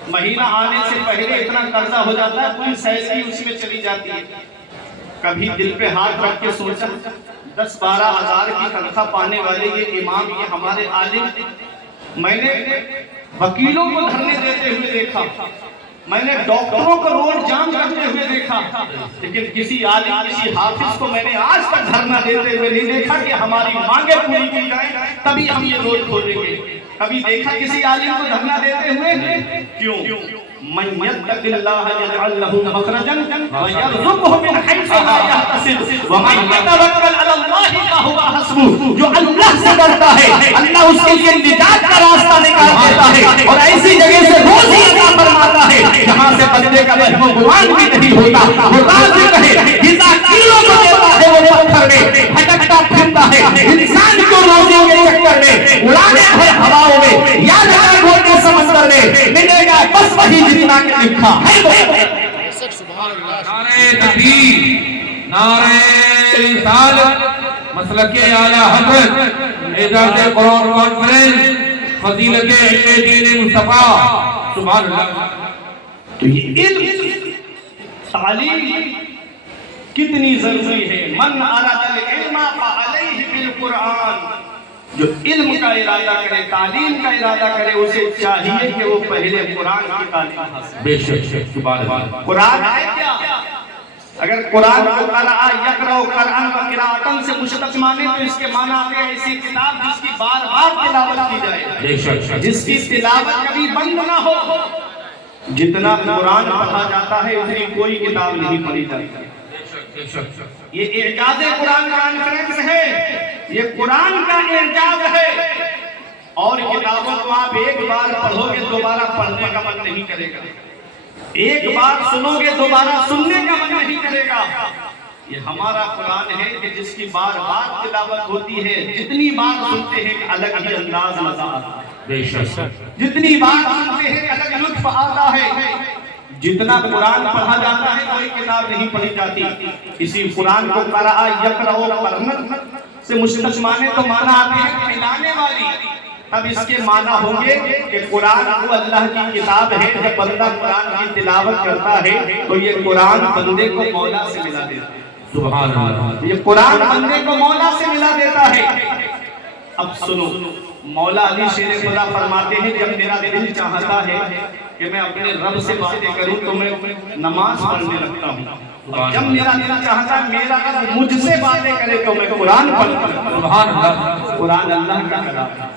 مہینہ آنے سے پہلے اتنا قرضہ ہو جاتا ہے پوری سیلری اس میں چلی جاتی ہے کبھی دل پہ ہاتھ رکھ کے سوچا 10-12 ہزار کی تنخواہ پانے والے یہ امام یہ ہمارے عالم میں نے وکیلوں کو دھرنے دیتے ہوئے دیکھا میں نے ڈاکٹروں کو روڈ جام کرتے ہوئے دیکھا لیکن کسی عالم کسی حافظ کو میں نے آج تک دھرنا دیتے ہوئے نہیں دیکھا کہ ہماری مانگیں پوری کی جائیں تبھی ہم یہ روڈ کھولیں گے کبھی دیکھا کسی عالم کو دھرنا دیتے ہوئے کیوں من يتق الله يجعل له مخرجا ويرزقه من حيث لا يحتسب ومن يتوكل على الله فهو حسبه جو اللہ سے ڈرتا ہے اللہ اس کے لیے نجات کا راستہ نکال دیتا ہے اور ایسی جگہ سے روزی عطا فرماتا ہے جہاں سے بندے کا رحم و گمان بھی نہیں ہوتا وہ رازق ہے جزا کیلوں کو دیتا ہے وہ پتھر میں بھٹکتا پھرتا ہے انسان کو روزی کے چکر میں اڑانے ہے ہواؤں میں یا جہاں گھوڑے سمندر میں ملے گا بس وہی جتنا کہ لکھا ہے نعرہ تکبیر نعرہ رسالت مسلک اعلی حضرت اعزاز قرآن کانفرنس فضیلت علم دین مصطفیٰ سبحان اللہ تو یہ علم تعلیم کتنی ضروری ہے. من اراد العلم فعلیہ بالقرآن. جو علم کا ارادہ کرے، تعلیم کا ارادہ کرے، اسے چاہیے کہ وہ پہلے قرآن کی تعلیم حاصل. بے شک سبحان اللہ. قرآن ہے کیا؟ اگر قرآن کو قرأ یقرأ قرآن و قراءتن سے مشتق مانے تو اس کے معنی آتے ہیں ایسی کتاب جس کی بار بار تلاوت کی جائے، بے شک جس کی تلاوت کبھی بند نہ ہو. جتنا قرآن پڑھا جاتا ہے اتنی کوئی کتاب نہیں پڑھی جاتی. یہ اعجاز قرآن کانفرنس ہے، یہ قرآن کا اعجاز ہے. اور کتابوں کو آپ ایک بار پڑھو گے دوبارہ پڑھنے کا من نہیں کرے گا، ایک بار سنو گے دوبارہ سننے کا من نہیں کرے گا. یہ ہمارا قرآن ہے کہ جس کی بار بار تلاوت ہوتی ہے، جتنی بار سنتے ہیں کہ الگ ہی انداز مزہ آتا ہے. بے شک جتنی بار سنتے ہیں الگ لطف آتا ہے. جتنا قرآن پڑھا جاتا ہے کوئی کتاب نہیں پڑھی جاتی. اسی قرآن کو قرأ یقرأ قرآن سے مشتق مانے تو معنی آتے ہیں پھیلانے والی. اب اس کے معنی ہوں گے کہ قرآن وہ اللہ کی کتاب ہے. جب بندہ قرآن کی تلاوت کرتا ہے تو یہ قرآن بندے کو مولا سے ملا دیتا ہے. سبحان اللہ. یہ قرآن بندے کو مولا سے ملا دیتا ہے. اب سنو، مولا علی شیر خدا فرماتے ہیں جب میرا دل چاہتا ہے کہ میں اپنے رب سے باتیں کروں تو میں نماز پڑھنے لگتا ہوں. اور جب میرا دل چاہتا ہے میرا رب مجھ سے باتیں کرے تو میں قرآن پڑھتا ہوں. سبحان اللہ. قرآن اللہ کا کلام ہے.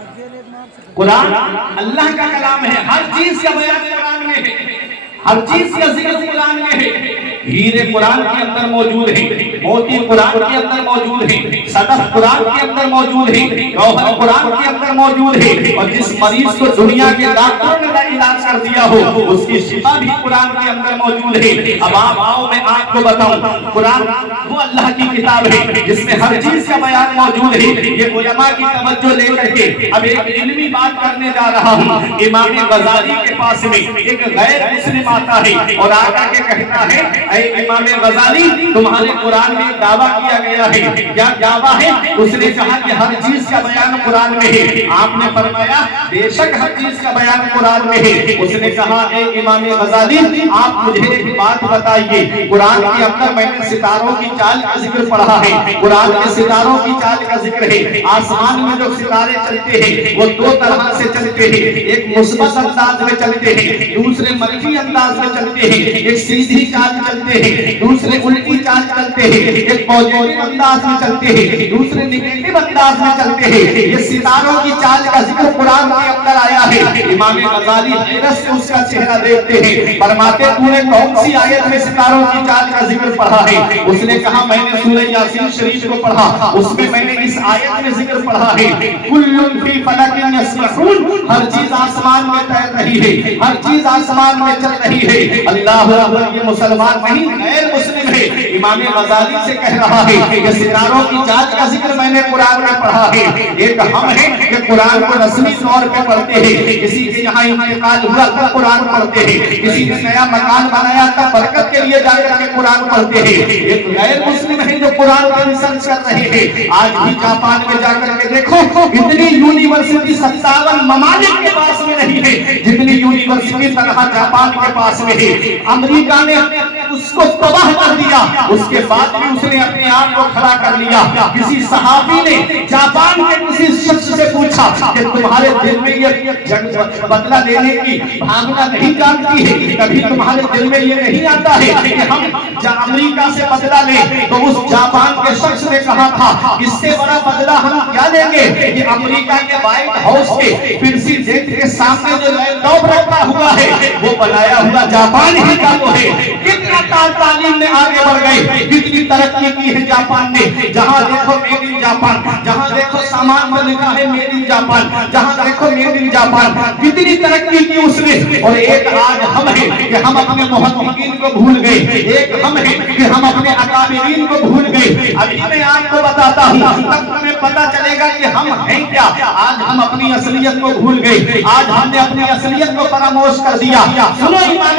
قرآن اللہ کا کلام ہے. ہر چیز کا بیان قرآن میں ہے، ہر چیز کا ذکر قرآن میں ہے. ہیرے قرآن کے اندر موجود ہیں، موتی قرآن کے اندر موجود ہیں، صدف قرآن کے اندر موجود ہیں، گوہر قرآن کے اندر موجود ہیں. اور جس مریض کو دنیا کے ڈاکٹروں نے علاج کر دیا ہو اس کی شفا بھی قرآن کے اندر موجود ہے. اب آپ آؤ میں آپ کو بتاؤں، قرآن وہ اللہ کی کتاب ہے جس میں ہر چیز کا بیان موجود ہے. یہ علماء کی توجہ لے کر کے اب ایک علمی بات کرنے جا رہا ہوں. امام غزالی کے پاس میں ایک غیر مسلم آتا ہے اور آ کر کے کہتا ہے اے امام غزالی تمہارے قرآن میں دعویٰ کیا گیا ہے، کیا دعویٰ ہے؟ اس نے کہا کہ ہر چیز کا بیان قرآن میں ہے. آپ نے فرمایا بے شک ہر چیز کا بیان قرآن میں ہے. اس نے کہا اے امام غزالی آپ مجھے ایک بات بتائیے، قرآن کے اندر میں نے ستاروں کی چال کا ذکر پڑھا ہے. قرآن میں ستاروں کی چال کا ذکر ہے. آسمان میں جو ستارے چلتے ہیں وہ دو طرح سے چلتے ہیں، ایک مثبت انداز میں چلتے ہیں، دوسرے منفی انداز میں چلتے ہیں. ایک سیدھی چال چلتے ہیں، دوسرے الٹی چال چلتے ہیں. ایک پازیٹیو انداز میں چلتے ہیں، دوسرے نیگیٹو انداز میں چلتے ہیں. یہ ستاروں کی چال کا ذکر قرآن کے اندر آیا ہے. امام غزالی حیرت سے اس کا چہرہ دیکھتے ہیں، فرماتے تو نے کون سی آیت میں ستاروں کی چال کا ذکر پڑھا ہے؟ اس نے کہا میں نے سورہ یاسین شریف کو پڑھا، اس میں میں نے اس آیت میں ذکر پڑھا ہے کل فی فلک یسبحون. ہر چیز آسمان میں تیر رہی ہے، ہر چیز آسمان میں چل رہی ہے. اللہ اکبر. یہ مسلمان نہیں غیر مسلم ہے. امام غزالی سے کہہ رہا ہے کہ ستاروں کی چال کا ذکر میں نے قرآن میں پڑھا ہے. ایک ہم ہیں کہ قرآن کو رسمی طور پہ پڑھتے ہیں، کسی کے یہاں انتقال ہوا تو قرآن پڑھتے ہیں، کسی نے نیا مکان بنایا تو برکت کے لیے جا کر کے قرآن پڑھتے ہیں. ایک غیر مسلم ہے جو قرآن کا ریسرچ کر رہے ہیں. آج بھی جاپان میں جا کر کے دیکھو اتنی یونیورسٹی 57 ممالک کے پاس میں نہیں ہے جتنی یونیورسٹی تنہا جاپان کے پاس میں ہے. امریکہ نے اس کو تباہ کر دیا، اس کے بعد بھی اس نے اپنے آپ کو کھڑا کر لیا. کسی صحابی نے جاپان کے کسی شخص سے پوچھا کہ تمہارے دل میں یہ بدلہ لینے کی بھاونا نہیں جاگتی ہے؟ کبھی تمہارے دل میں یہ نہیں آتا ہے کہ ہم امریکہ سے بدلہ لیں؟ تو اس جاپان کے شخص نے کہا تھا اس سے بڑا بدلہ ہم کیا لیں گے کہ امریکہ کے وائٹ ہاؤس کے پریزیڈنٹ کے سامنے جو لیپ ٹاپ رکھا ہوا ہے وہ بنایا ہوا جاپان ہی کا تو ہے. کتنا تعلیم میں آگے بڑھ گئے، کتنی ترقی کی ہے جاپان نے. جہاں دیکھو میڈ ان جاپان، جہاں دیکھو سامان پر لکھا ہے میڈ ان جاپان، جہاں دیکھو میڈ ان جاپان. کتنی ترقی کی اس نے. اور ایک آج ہم ہیں کہ ہم اپنے محققین کو بھول گئے، ایک ہم ہیں کہ ہم اپنے اکابرین کو بھول گئے. ابھی میں آپ کو بتاتا ہوں تب ہمیں پتہ چلے گا کہ ہم ہیں کیا. آج ہم اپنی اصلیت کو بھول گئے، آج ہم نے اپنی اصلیت کو فراموش کر دیا. سنو امام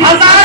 1000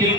3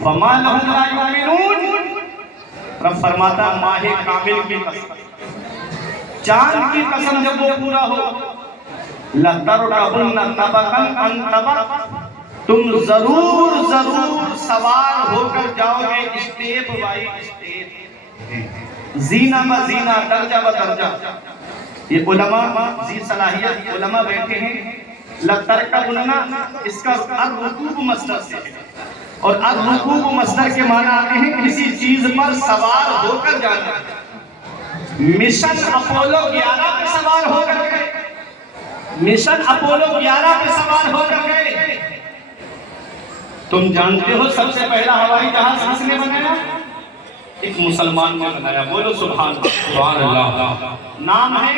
فما لهم لا یؤمنون. رب فرماتا ماہ کامل کی قسم، چاند کی قسم جب وہ پورا ہو، لَتَرْكَبُنَّ طَبَقًا عَنْ طَبَقٍ، تم ضرور سوار ہو کر جاؤ گے اسٹیپ بائی اسٹیپ، زینہ بہ زینہ، درجہ بہ درجہ. یہ علماء ذی صلاحیت علماء بیٹھے ہیں. لَتَرْكَبُنَّ اس کا الرکوب مصدر سے ہے، اور الرکوب مصدر کے معنی آتے ہیں کسی چیز پر سوار ہو کر جانا. مشن اپولو 11 پہ سوار ہو کر گئے، مشن اپولو 11 پہ سوار ہو کر گئے. تم جانتے ہو سب سے پہلا ہوائی جہاز کس نے بنایا؟ ایک مسلمان نے بنایا. بولو سبحان اللہ. نام ہے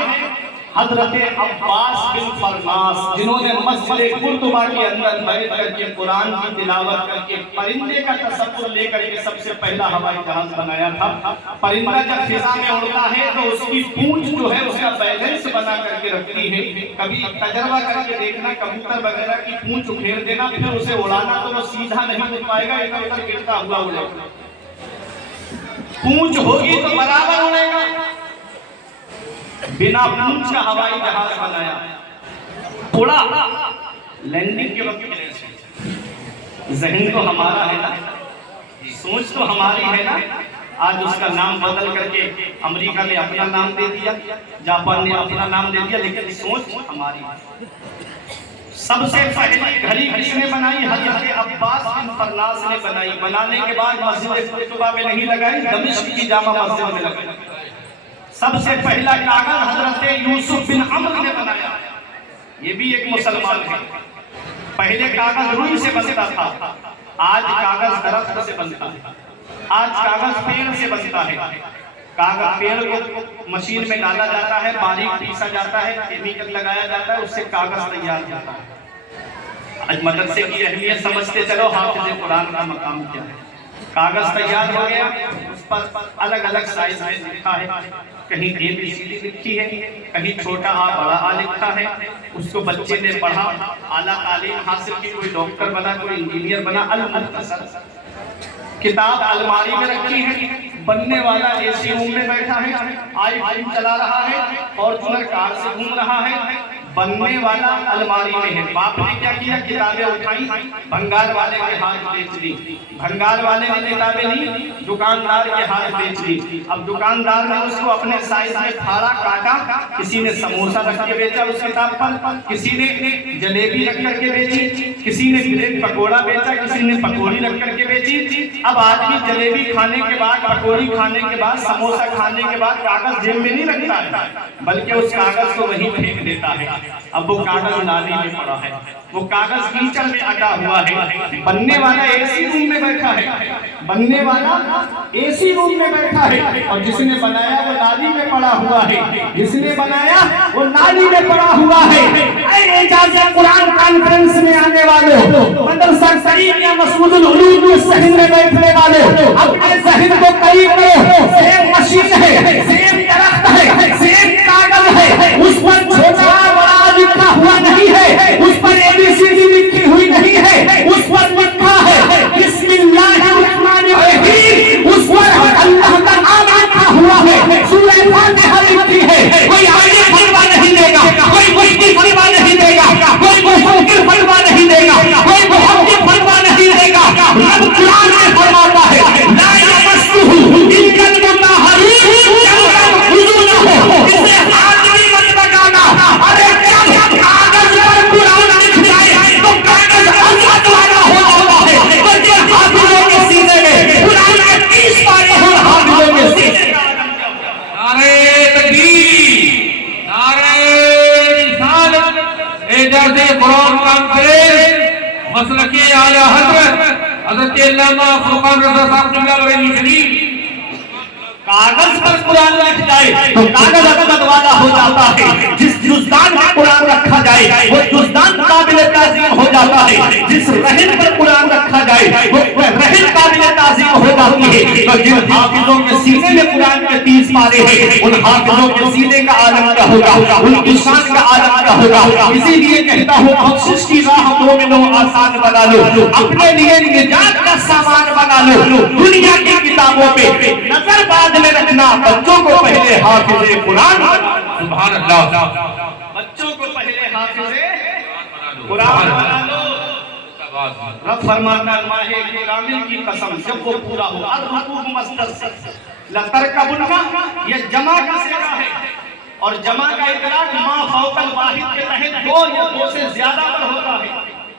حضرت عباس بن فرناس، جنہوں نے مسجد قرطبہ کے اندر بیٹھ کر کے قرآن کی تلاوت کر کے پرندے کا تصور لے کر کے سب سے پہلا ہوائی جہاز بنایا تھا. پرندہ جب فضا میں اڑتا ہے تو اس کی پونچھ جو ہے اس کا بیلنس بنا کر کے رکھتی ہے. کبھی تجربہ کر کے دیکھنا، کبوتر وغیرہ کی پونچھ اکھیڑ دینا پھر اسے اڑانا تو وہ سیدھا نہیں اڑ پائے گا، ادھر ادھر گرتا ہوا اڑے گا. پونچھ ہوگی تو برابر اڑے گا. بنا پونچھ کا ہوائی جہاز بنایا، اڑا. لینڈنگ کے وقت ذہن تو ہمارا ہے نا، سوچ تو ہماری ہے نا. آج اس کا نام بدل کر کے امریکہ نے اپنا نام دے دیا، جاپان نے اپنا نام دے دیا، لیکن سوچ ہماری ہے. سب سے پہلی گھڑی کس نے بنائی؟ حضرت عباس بن فرناس نے بنائی. بنانے کے بعد مسجد قرطبہ میں نہیں لگائی، دمشق کی جامع مسجد میں لگائی. سب سے پہلا کاغذ حضرت یوسف بن عمرو نے بنایا. یہ بھی ایک مسلمان ہے. پہلے کاغذ روئی سے بنتا تھا، آج کاغذ درخت سے بنتا ہے، آج کاغذ پیڑ سے بنتا ہے. کاغذ پیڑ کو مشین میں ڈالا جاتا ہے، باریک پیسا جاتا ہے، کیمیکل لگایا جاتا ہے، اس سے کاغذ تیار ہوتا ہے. آج مدرسے کی اہمیت سمجھتے چلو، حافظ قرآن کا مقام کیا ہے. کاغذ تیار ہو گیا، اس پر الگ الگ سائز میں لکھا ہے، کہیں ABCD لکھی ہے، کہیں چھوٹا آ بڑا آ لکھا ہے. اس کو بچے نے پڑھا، اعلیٰ تعلیم حاصل کی، کوئی ڈاکٹر بنا، کوئی انجینئر بنا. المختصر کتاب الماری میں رکھی ہے. بننے والا AC روم میں بیٹھا ہے، آئی فون چلا رہا ہے، فارچونر کار سے گھوم رہا ہے. بننے والا الماری میں ہے. باپ نے کیا کیا؟ کتابیں اٹھائی، بھنگار والے کے ہاتھ بیچ دی. بھنگار والے نے کتابیں لی، دکاندار کے ہاتھ بیچ دی. اب دکاندار نے اس کو اپنے سائز میں پھاڑا، کاٹا. کسی نے سموسہ رکھ کے بیچا اس کتاب پر، کسی نے جلیبی رکھ کر کے بیچی، کسی نے بریڈ پکوڑا بیچا، کسی نے پکوڑی رکھ کر کے بیچی. اب آدمی جلیبی کھانے کے بعد، پکوڑی کھانے کے بعد، سموسہ کھانے کے بعد کاغذ جیب میں نہیں رکھتا ہے، بلکہ اس کاغذ کو وہیں پھینک دیتا ہے. اب وہ کاغذ نالی میں پڑا ہے، وہ کاغذ کیچڑ میں اٹا ہوا ہے. بننے والا AC روم میں بیٹھا ہے، بننے والا AC روم میں بیٹھا ہے، اور جس نے بنایا وہ نالی میں پڑا ہوا ہے. جس نے بنایا وہ نالی میں پڑا ہوا ہے. اے اعجاز قرآن کانفرنس میں آنے والوں، مدرسہ کریم یا مسعود العلوم الصحن میں بیٹھنے والوں، اپنے ذہن کو قریب کرو. سیم مشین ہے، سیم درخت ہے، سیم کاغذ ہے، اس پر چھوٹا بڑا لکھا ہوا نہیں ہے، اس پر ABCD لکھی ہوئی نہیں ہے، اس پر لکھا ہے بسم اللہ الرحمن الرحیم. اس پر اللہ کا نام لکھا ہوا ہے، سورہ فاتحہ لکھی ہے. کوئی آگے فتویٰ نہیں دے گا، کوئی مفتی فتویٰ نہیں دے گا، کوئی مفکر فتویٰ نہیں دے گا، کوئی محقق فتویٰ نہیں دے گا. رب قرآن میں فرماتا ہے لا یمسہ الا المطہرون. اسے ہاتھ نہیں مت لگانا. ارے کاغذ پر قرآن لکھ جائے تو کاغذ ازرق والا ہو جاتا ہے، بلکہ حافظوں کے سینے میں قرآن کے 30 پارے ہو حافظوں کے سینے. نعرہ تکبیر، نعرہ رسالت. اعجاز قرآن کانفرنس مسلکی اعلیٰ حضرت علامہ فرقان رضا صاحب قبلہ بریلوی شریف. کاغذ پر قرآن رکھ جائے تو کاغذ عظمت والا ہو جاتا ہے. جس جزدان میں قرآن رکھا جائے وہ جزدان قابل تعظیم ہو جاتا ہے. جس رحم پر قرآن رکھا جائے وہ رحم قابل تعظیم ہو جاتی ہے تو جن حافظوں کے سینے میں قرآن کے 30 پارے ہیں ان حافظوں کے سینے کا عالم کیا ہوگا، ان کی شان کا عالم کیا ہوگا۔ اسی لیے کہتا ہوں بخشش کی راہ مومنوں آسان بنا لو، اپنے لیے نجات کا سامان بنا لو۔ دنیا کی کتابوں پہ نظر بعد میں رکھنا، بچوں کو پہلے حافظ قرآن، سبحان اللہ، بچوں کو پہلے حافظ قرآن بنا لو۔ رب فرماتا ہے ماہ کامل کی قسم جب وہ پورا ہو، الرکوع مصدر لترکبن، یہ جمع کا صیغہ ہے اور جمع کا اطلاق ما فوق الواحد کے تحت دو یا دو سے زیادہ پر ہوتا ہے۔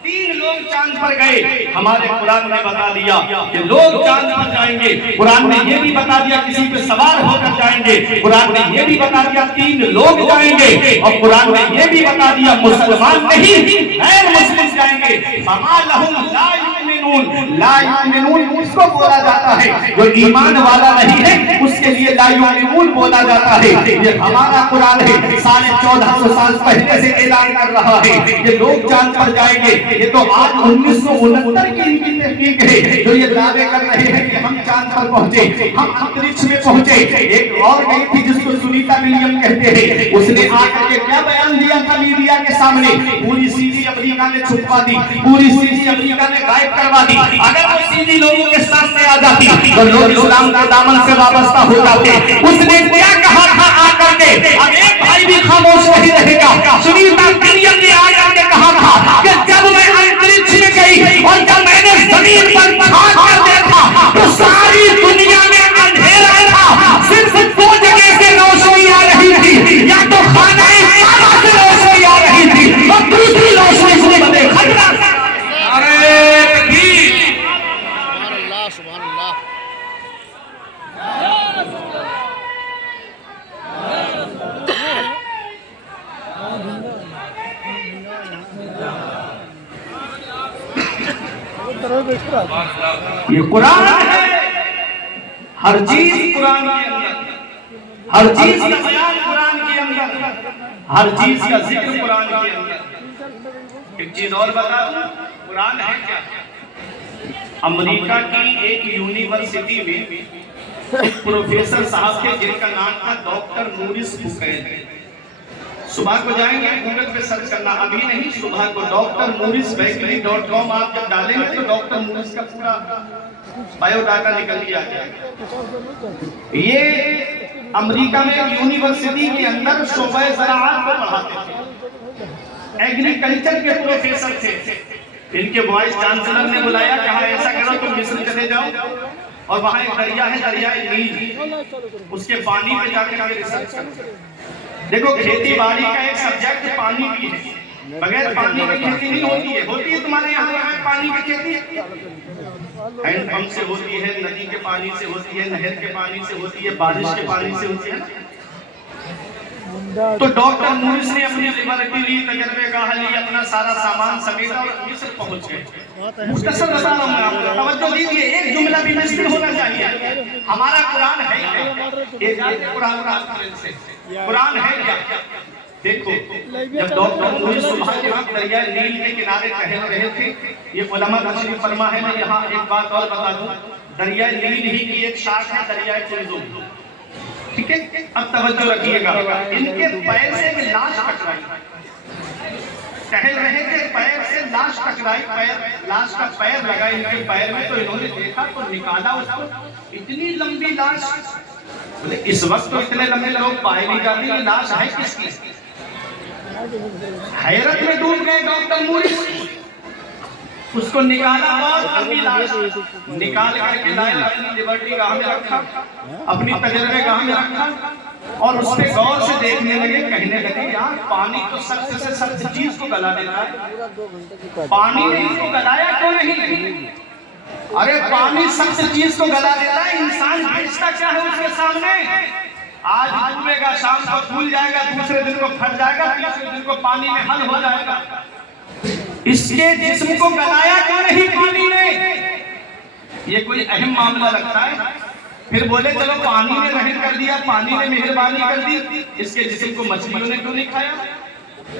3 لوگ چاند پر گئے، ہمارے قرآن نے بتا دیا کہ لوگ چاند پر جائیں گے، قرآن نے یہ بھی بتا دیا کسی پہ سوار ہو کر جائیں گے، قرآن نے یہ بھی بتا دیا 3 لوگ جائیں گے، اور قرآن نے یہ بھی بتا دیا مسلمان نہیں غیر مسلم جائیں گے۔ فما لهم لا یؤمنون، لا یؤمنون اس کو بولا جاتا ہے جو ایمان والا نہیں ہے، اس کے لیے لا یؤمنون بولا جاتا ہے۔ یہ ہمارا قرآن ہے، 1450 سال پہلے سے اعلان کر رہا ہے کہ لوگ چاند پر جائیں گے۔ یہ تو آج 1969 کی ان کی تحقیق ہے جو یہ دعوے کر رہے ہیں کہ ہم چاند پر پہنچے، ہم انترکش میں پہنچے۔ ایک اور گئی تھی جس کو سنیتا ولیم کہتے ہیں، اس نے آ کر کے کیا بیان دیا تھا میڈیا کے سامنے، پوری سی ڈی امریکہ نے چھپوا دی، پوری سی ڈی امریکہ نے غائب کروا دی۔ اگر وہ سی ڈی لوگوں کے سامنے آ جاتی تو لوگ اسلام کے دامن سے وابستہ ہو جاتے۔ اس نے کیا کہا تھا آ کر کے، اب ایک بھائی بھی خاموش نہیں رہے گا، سنیتا ولیم نے آ کر کے کہا تھا کہ جب میں انترکش میں گئی اور جب میں نے زمین پر جھانک کر دیکھا تو ساری دنیا میں اندھیرا تھا، صرف 2 جگہ سے روشنی آ رہی تھی، یا تو خانہ کعبہ سے روشنی آ رہی تھی اور دوسری روشنی سے بدے خطرہ۔ نعرہ تکبیر، سبحان اللہ سبحان اللہ۔ یہ قرآن ہے، ہر چیز قرآن کے اندر، ہر چیز کا بیان قرآن کے اندر، ہر چیز کا ذکر قرآن کے اندر۔ ایک چیز اور بتا دوں، قرآن ہے کیا؟ امریکہ کی ایک یونیورسٹی میں ایک پروفیسر صاحب تھے جن کا نام تھا ڈاکٹر مورس بکین۔ صبح کو جائیں گے گوگل پہ سرچ کرنا، ابھی نہیں، صبح کو drmorrisbakely.com آپ جب ڈالیں گے تو ڈاکٹر مورس کا پورا بایو ڈاٹا نکل کے آ جائے گا۔ یہ امریکہ میں یونیورسٹی کے اندر شعبہ زراعت کو پڑھاتے تھے، ایگریکلچر کے پروفیسر تھے۔ ان کے وائس چانسلر نے بلایا، کہا ایسا کرو تم مصر چلے جاؤ اور وہاں ایک دریا ہے، دریائے نیل، اس کے پانی پہ جا کر ریسرچ کرو۔ دیکھو کھیتی باڑی کا ایک سبجیکٹ پانی بھی ہے، بغیر پانی کی کھیتی نہیں ہوتی ہے۔ ہوتی ہے تمہارے یہاں بغیر پانی کی کھیتی؟ ہینڈ پمپ سے ہوتی ہے، ندی کے پانی سے ہوتی ہے، نہر کے پانی سے ہوتی ہے، بارش کے پانی سے ہوتی ہے۔ تو ڈاکٹر مورس نے اپنی لیبارٹری لی، تجربے گاہ لی، اپنا سارا سامان سمیٹا اور مصر پہنچ گئے۔ مختصر بتا رہا ہوں میں آپ کو، توجہ دیجیے، ایک جملہ بھی مشکل ہونا چاہیے۔ ہمارا قرآن ہے کیا؟ قرآن ہے کیا؟ دیکھو جب ڈاکٹر مورس صبح کے وقت دریائے نیل کے کنارے ٹہل رہے تھے، یہ علماء تشریف فرما ہے، میں یہاں ایک بات اور بتا دوں، دریائے نیل ہی کی ایک شاخ ہے دریائے کلزم، ٹھیک ہے؟ اب توجہ رکھیے گا، ان کے پیر سے ایک لاش ٹکرائی، ٹہل رہے تھے، پیر سے لاش ٹکرائی، لاش کا پیر لگا ان کے پیر میں، تو انہوں نے دیکھا تو نکالا اس کو، اتنی لمبی لاش، اس وقت تو اتنے لمبے لوگ پائے نہیں جاتے، یہ لاش ہے کس کی؟ حیرت میں ڈوب گئے ڈاکٹر مورس، اس کو نکالا اور لمبی لاش نکال کر کے لائے، اپنی لیبرٹی گاہ میں رکھا، اپنی تجربے گاہ میں رکھا اور اس پہ غور سے دیکھنے لگے، کہنے لگے یار پانی تو سخت سے سخت چیز کو گلا دیتا ہے، پانی نے اس کو گلایا کیوں نہیں؟ ارے پانی سخت چیز کو گلا دیتا ہے، انسان بھیجتا کیا ہے اس کے سامنے؟ آج ڈوبے گا، شام کو پھول جائے گا، دوسرے دن کو پھٹ جائے گا، تیسرے دن کو پانی میں حل ہو جائے گا۔ اس کے جسم کو گلایا کیوں نہیں پانی نے؟ یہ کوئی اہم معاملہ لگتا ہے؟ پھر بولے چلو پانی نے رحم کر دیا، پانی نے مہربانی کر دی، اس کے جسم کو مچھلیوں نے کیوں نہیں کھایا؟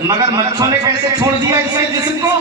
مگر مچھوں نے کیسے چھوڑ دیا اس کے جسم کو؟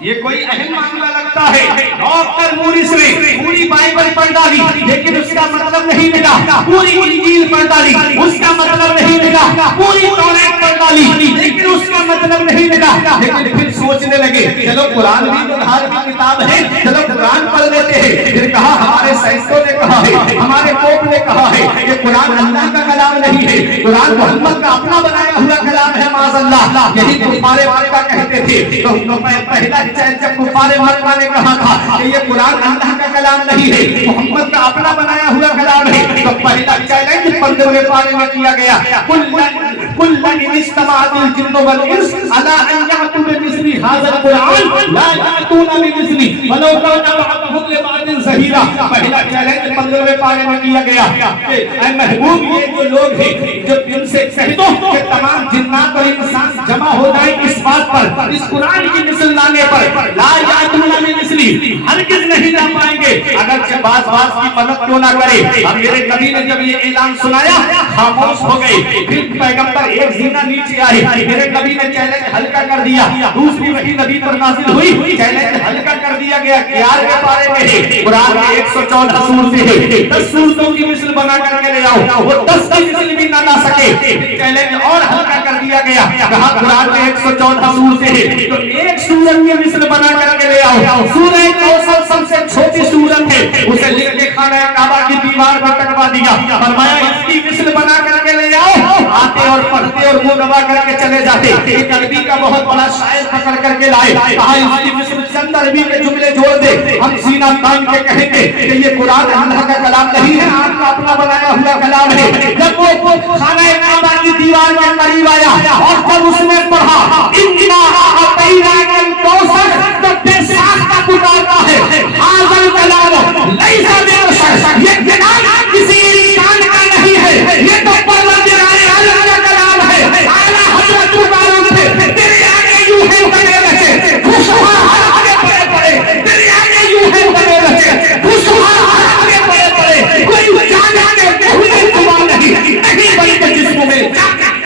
یہ کوئی اہم معاملہ لگتا ہے. ڈاکٹر مورس نے پوری بائبل پڑھ ڈالی لیکن اس کا مطلب نہیں ملا. پوری انجیل پڑھ ڈالی اس کا مطلب نہیں ملا. پوری تورات پڑھ ڈالی لیکن اس کا مطلب نہیں ملا. لیکن پھر سوچنے لگے چلو قرآن بھی تو دھارمک کتاب ہے, چلو قرآن پڑھ لیتے ہیں. پھر کہا ہمارے سائنسوں نے کہا ہے, ہمارے پوپ نے کہا ہے کہ قرآن اللہ کا کلام نہیں ہے, قرآن محمد کا اپنا بنایا ہوا کلام ہے. معاذ اللہ, یہی کفار مکہ کہتے تھے. تو پہلا جب کفار مکہ نے کہا تھا کہ یہ قرآن اللہ کا کلام نہیں ہے, محمد کا اپنا بنایا ہوا کلام ہے, تو پہلا چیلنج 15ویں پارے میں کیا گیا, کلن اجتمعت الجن والانس علی ان یأتوا بمثل هذا القرآن لا یأتون بمثله ولو کان بعضهم لبعض ظہیرا. پہلا چیلنج 15ویں پارے میں کیا گیا کہ اے محبوب, یہ جو لوگ ہیں جو ان سے کہہ دو کہ تمام جنات اور انسان جمع ہو جائیں اس بات پر, اس قرآن کی مثل لانے پر, لا یأتون بمثله, ہرگز نہیں جا پائیں گے اگرچہ بعض کی مدد کیوں نہ کرے. اب میرے نبی نے جب یہ اعلان سنایا خاموش ہو گئے. پھر پیغمبر ایک زینہ نیچے آئی, میرے نبی نے چیلنج ہلکا کر دیا. دوسری وحی نبی پر نازل ہوئی, چیلنج ہلکا کر دیا گیا. 11ویں پارے میں ہے, قرآن میں 114 سورتیں ہیں, 10 سورتوں کی مثل بنا کر کے لے آؤ. وہ 10 کی مثل بھی نہ لا سکے, چیلنج اور ہلکا کر دیا گیا. کہا قرآن میں 114 سورتیں ہیں تو ایک سورت کی مثل بنا کر کے لے آؤ. سورہ کوثر سب سے چھوٹی سورت ہے, اسے لکھ کے خانہ کعبہ کی دیوار پر ٹکوا دیا. فرمایا اس کی مثل بنا کر کے لے آؤ. آتے اور پڑھتے اور منہ دبا کر کے چلے جاتے. ایک عربی کا بہت بڑا شاعر پکڑ کر کے لائے, کہا اس کی مثل چند عربی کے جملے جوڑ دے, ہم سینہ تان کے کہیں گے کہ یہ قرآن اللہ کا کلام نہیں ہے, آپ کا اپنا بنایا ہوا کلام ہے. جب وہ خانہ کعبہ کی دیوار کے قریب آیا اور جب اس نے پڑھا انا اعطیناک الکوثر, تو بے ساختہ پکارتا ہے ھذا الکلام لیس ببشر, یہ کلام کسی انسان کا نہیں ہے, یہ تو پروردگار عالم کا کلام ہے. اعلیٰ حضرت مبارک تھے, تیرے آگے یوں ہے بنے رہے, خوشحال آگے بڑھے پڑے, تیرے آگے یوں ہے بنے رہے, خوشحال آگے بڑھے پڑے. کوئی جانا کے منہ میں زبان نہیں بلکہ جسم میں.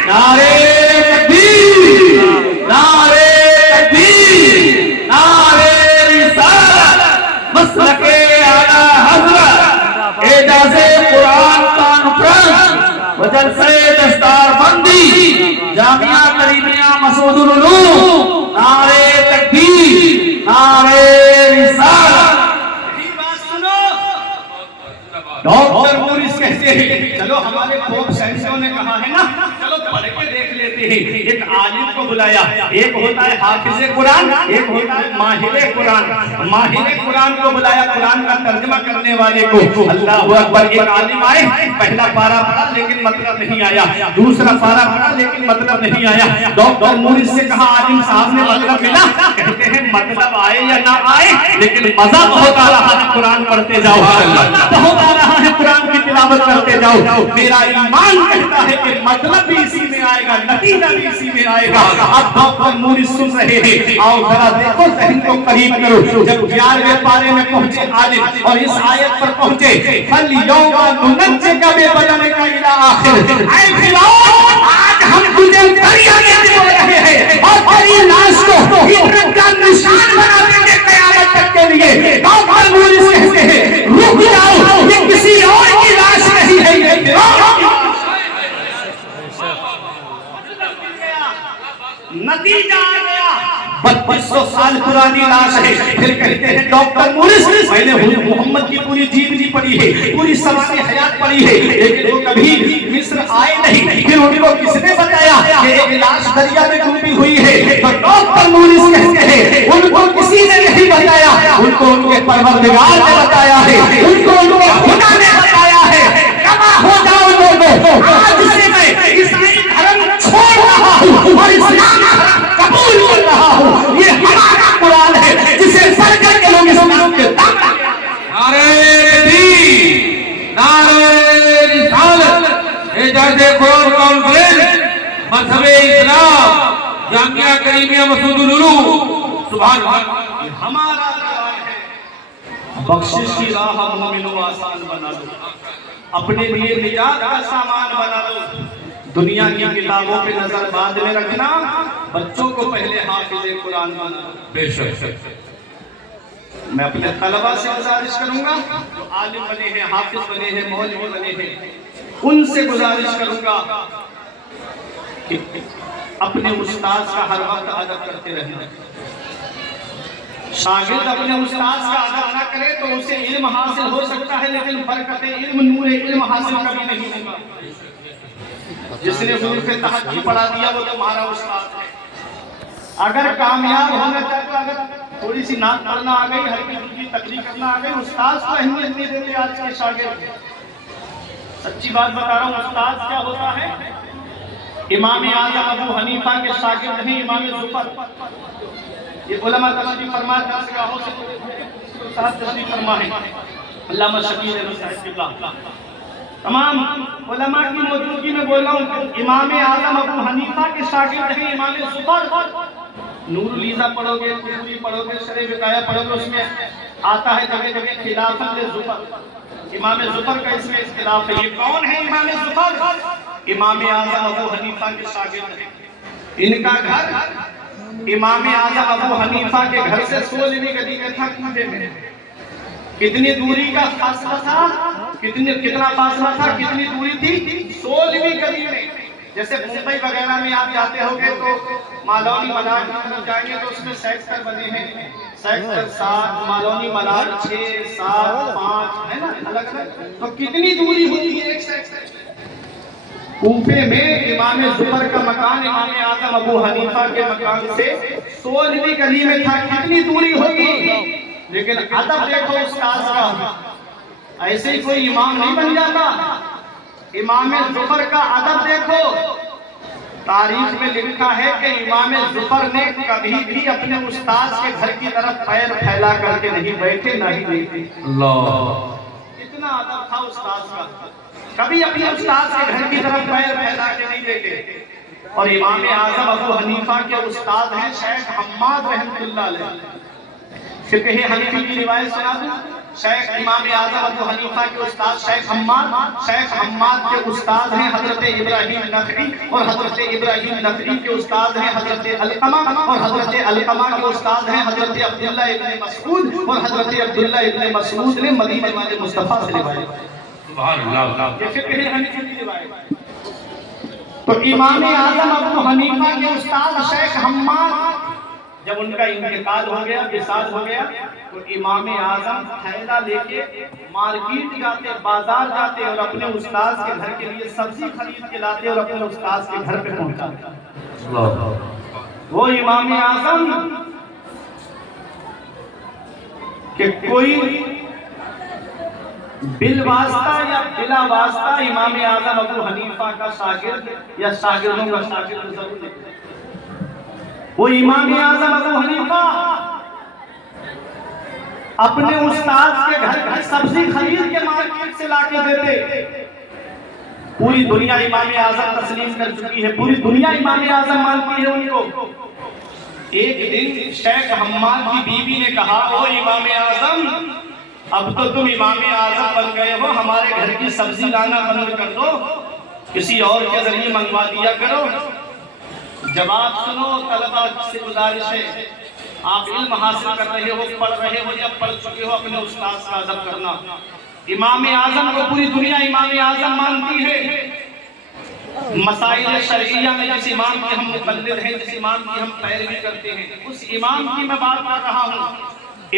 نعرے تکبیر, نعرے تکبیر, نعرے رسالت, مسلک اعلیٰ حضرت, اعجاز قرآن کانفرنس و جلسہ دستار بندی جامعہ کریمیہ مسعود العلوم. نعرے تکبیر, نعرے رسالت. ڈاکٹر مورس کہتے ہیں چلو ہمارے پوپ سائنسوں نے کہا ہے نا, چلو پڑھ کے دیکھ لیتے ہیں. ایک عالم کو بلایا, ایک ہوتا ہے حافظ قرآن, ایک ہوتا ہے ماہر قرآن. ماہر قرآن کو بلایا, قرآن کا ترجمہ کرنے والے کو. اللہ اکبر. ایک عالم آئے, پہلا پارہ پڑھا لیکن مطلب نہیں آیا, دوسرا پارہ پڑھا لیکن مطلب نہیں آیا. ڈاکٹر مورس سے کہا عالم صاحب نے مطلب ملا؟ کہتے ہیں مطلب آئے یا نہ آئے لیکن مزہ بہت آ رہا ہے, قرآن پڑھتے جاؤ, بہت آ رہا ہے قرآن کی تلاوت کرتے جاؤ. میرا ایمان کہتا ہے کہ مطلب بھی اسی میں آئے گا, نتیجہ بھی اسی میں آئے گا. اب ڈاکٹر مورس سن رہے ہیں, آؤ ذرا دیکھو, ذہن کو قریب کرو. جب 11ویں پارے میں پہنچے عالم اور اس آیت پر پہنچے فَالْيَوْمَ نُنَجِّكَ بِبَدَنِكَ إِلَىٰ آخِرِ, اے فرعون آج ہم تجھے دریا میں ڈبو رہے ہیں اور تیری لاش کو عبرت کا نشان بنا دیں گے قیامت تک کے لیے. ڈاکٹر مورس کہتے ہیں رک جاؤ, یہ کسی اور کی لاش نہیں ہے, یہ نتیجہ آ گیا. 3200 سال پرانی لاش ہے. پھر کہتے ہیں ڈاکٹر مورس میں نے محمد کی پوری زندگی پڑھی ہے, پوری سوانح حیات پڑھی ہے, لیکن وہ کبھی مصر آئے نہیں. پھر ان کو کس نے بتایا کہ ایک لاش دریا میں ڈوبی ہوئی ہے؟ تو ڈاکٹر مورس کہتے ہیں ان کو کسی نے نہیں بتایا, ان کو ان کے پروردگار نے بتایا ہے, ان کو ان کے خدا نے بتایا ہے. کما ہو جاؤ لوگوں, آج سے میں عیسائی دھرم چھوڑ رہا ہوں اور اسلام قبول کر رہا ہوں. یہ ہمارا قرآن ہے جسے پڑھ کر کے لوگ اسلام کے دم. نعرے تکبیر, نعرے رسالت, اعجاز قرآن کانفرنس, مذہب اسلام, جامعہ کریمیہ مسعود العلوم. سبحان اللہ. ہمارا قرآن ہے. بخشش کی راہ مومنوں آسان بنا دو, اپنے لیے نجات کا سامان بنا دو. دنیا کی کتابوں پہ نظر بعد میں رکھنا، بچوں کو پہلے حافظ قرآن بنانا۔ بے شک میں اپنے طلبہ سے گزارش کروں گا جو عالم بنے ہیں، حافظ بنے ہیں، مولوی بنے ہیں، ان سے گزارش کروں گا کہ اپنے استاذ کا ہر وقت ادب کرتے رہنا۔ شاگرد اپنے استاذ کا ادب نہ کرے تو اسے علم حاصل ہو سکتا ہے، لیکن برکت علم، نور علم حاصل کبھی نہیں ہوگا۔ جس نے حروف تحجی پڑھا دیا وہ تمہارا استاد ہے۔ اگر کامیاب ہونا چاہتے تو اگر تھوڑی سی نعت پڑھنا آ گئی، ہلکی پھلکی تقریر کرنا آ گئی، استاد کو اہمیت نہیں دیتے آج کے شاگرد۔ سچی بات بتا رہا ہوں، استاد کیا ہوتا ہے؟ امام اعظم ابو حنیفہ کے شاگرد ہیں امام ظفر۔ یہ علماء تشریف فرما درسگاہوں سے استاد تشریف فرما ہے، علامہ شبیر احمد صاحب اللہ۔ تمام علماء کی موجودگی میں بول رہا ہوں، امام اعظم ابو حنیفہ کے شاگرد ہیں امام ظفر۔ نور لیزا پڑھو گے، قرطبی پڑھو گے، شرح وقایہ پڑھو گے، اس میں آتا ہے جگہ جگہ خلافت ظفر۔ امام ظفر کا اس میں اختلاف ہے۔ یہ کون ہے امام ظفر؟ امام اعظم ابو حنیفہ کے شاگرد ہیں۔ ان کا گھر امام اعظم ابو حنیفہ کے گھر سے 16ویں گلی میں تھا، کوفے میں۔ کتنی دوری کا فاصلہ تھا؟ کتنا فاصلہ تھا؟ کتنی دوری تھی؟ 16ویں گلی میں۔ جیسے ممبئی وغیرہ میں آپ جاتے ہو گے تو مالونی ملار کی طرف جائیں گے تو اس میں سیکٹر بنے ہیں، سیکٹر 7، مالونی ملار 6، 7، 5 ہے نا، الگ الگ۔ تو کتنی دوری ہوتی ہے ایک سیکٹر؟ کوفے میں امام ظفر کا مکان امام اعظم ابو حنیفہ کے مکان سے 16ویں گلی میں تھا۔ کتنی دوری ہوگی؟ لیکن ادب دیکھو استاذ کا، ایسے ہی کوئی امام نہیں بن جاتا۔ امام ظفر کا ادب دیکھو، تاریخ میں لکھا ہے کہ امام ظفر نے کبھی بھی اپنے استاذ کے گھر کی طرف پیر پھیلا کر کے نہیں بیٹھے، نہ ہی بیٹھے۔ اللہ، اتنا ادب تھا استاذ کا، کبھی اپنے استاذ کے گھر کی طرف پیر پھیلا کے نہیں بیٹھے۔ اور امام اعظم ابو حنیفہ کے استاد ہیں شیخ حماد رحمۃ اللہ علیہ۔ فقہ حنفی کی روایت سنا دوں، شیخ امام اعظم ابو حنیفہ کے استاد شیخ حماد کے استاد ہیں حضرت ابراہیم نخعی، اور حضرت ابراہیم نخعی کے استاد ہیں حضرت علقمہ، اور حضرت علقمہ کے استاد ہیں حضرت عبداللہ ابن مسعود، اور حضرت عبداللہ ابن مسعود نے مدینے والے مصطفیٰ سے روایت کی۔ سبحان اللہ۔ یہ فقہ حنفی کی روایت۔ تو امام اعظم ابو حنیفہ کے استاد شیخ حماد، جب ان کا انتقال ہو گیا، وصال ہو گیا، تو امام اعظم تھیلا لے کے مارکیٹ جاتے، بازار جاتے اور اپنے استاذ کے گھر کے لیے سبزی خرید کے لاتے اور اپنے استاذ کے گھر پہ پہنچاتے۔ وہ امام اعظم کہ کوئی بالواسطہ یا بلا واسطہ امام اعظم ابو حنیفہ کا شاگرد یا شاگردوں کا شاگرد ضرور نہیں۔ وہ امام اعظم ابو حنیفہ اپنے استاد کے گھر کی سبزی خرید کے مارکیٹ سے لا کے دیتے۔ پوری دنیا امام اعظم تسلیم کر چکی ہے، پوری دنیا امام اعظم مانتی ہے ان کو۔ ایک دن شیخ حماد کی بیوی نے کہا، او امام اعظم، اب تو تم امام اعظم بن گئے ہو، ہمارے گھر کی سبزی لانا بند کر دو، کسی اور کے ذریعے منگوا دیا کرو۔ جواب سنو، طلبہ سے گزارش ہے، آپ علم حاصل کر رہے ہو، پڑھ رہے ہو یا پڑھ چکے ہو، اپنے استاذ کا ادب کرنا۔ امام اعظم کو پوری دنیا امام اعظم مانتی ہے۔ مسائل شرعیہ میں جس امام کے ہم مقلد ہیں، جس امام کی ہم پیروی کرتے ہیں، اس امام کی میں بات کر رہا ہوں۔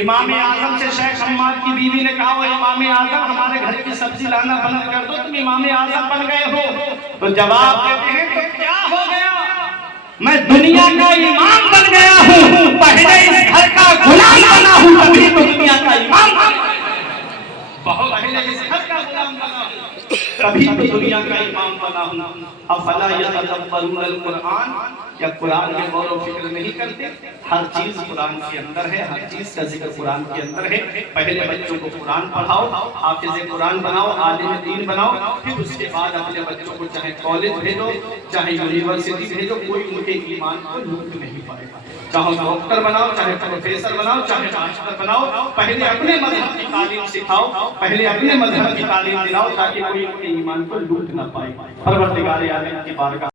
امام اعظم سے شیخ حماد کی بیوی نے کہا، وہ امام اعظم ہمارے گھر کی سبزی لانا بند کر دو، تم امام اعظم بن گئے ہو۔ تو جواب دیتے ہیں، تو کیا ہو گیا؟ میں دنیا کا امام بن گیا ہوں، پہلے اس گھر کا غلام بنا ہوں، تبھی تو دنیا کا امام بنا ہوں۔ بہت پہلے اس گھر کا غلام بنا ہوں، تبھی تو دنیا کا امام بنا ہوں۔ افلا یتدبرون القرآن، یا قرآن میں غور و فکر نہیں کرتے؟ ہر چیز قرآن کے اندر ہے، ہر چیز کا ذکر قرآن کے اندر ہے۔ پہلے بچوں کو قرآن پڑھاؤ، حافظ قرآن بناؤ، عالم دین بناؤ، پھر اس کے بعد اپنے بچوں کو چاہے کالج بھیجو، چاہے یونیورسٹی بھیجو، کوئی ان کے ایمان کو لوٹ نہیں پائے گا۔ چاہے ڈاکٹر بناؤ، چاہے پروفیسر بناؤ، چاہے ماسٹر بناؤ، پہلے اپنے مذہب کی تعلیم سکھاؤ، پہلے اپنے مذہب کی تعلیم دلاؤ، تاکہ کوئی ان کے ایمان کو لوٹ نہ پائے۔ پروردگار عالم کی بارگاہ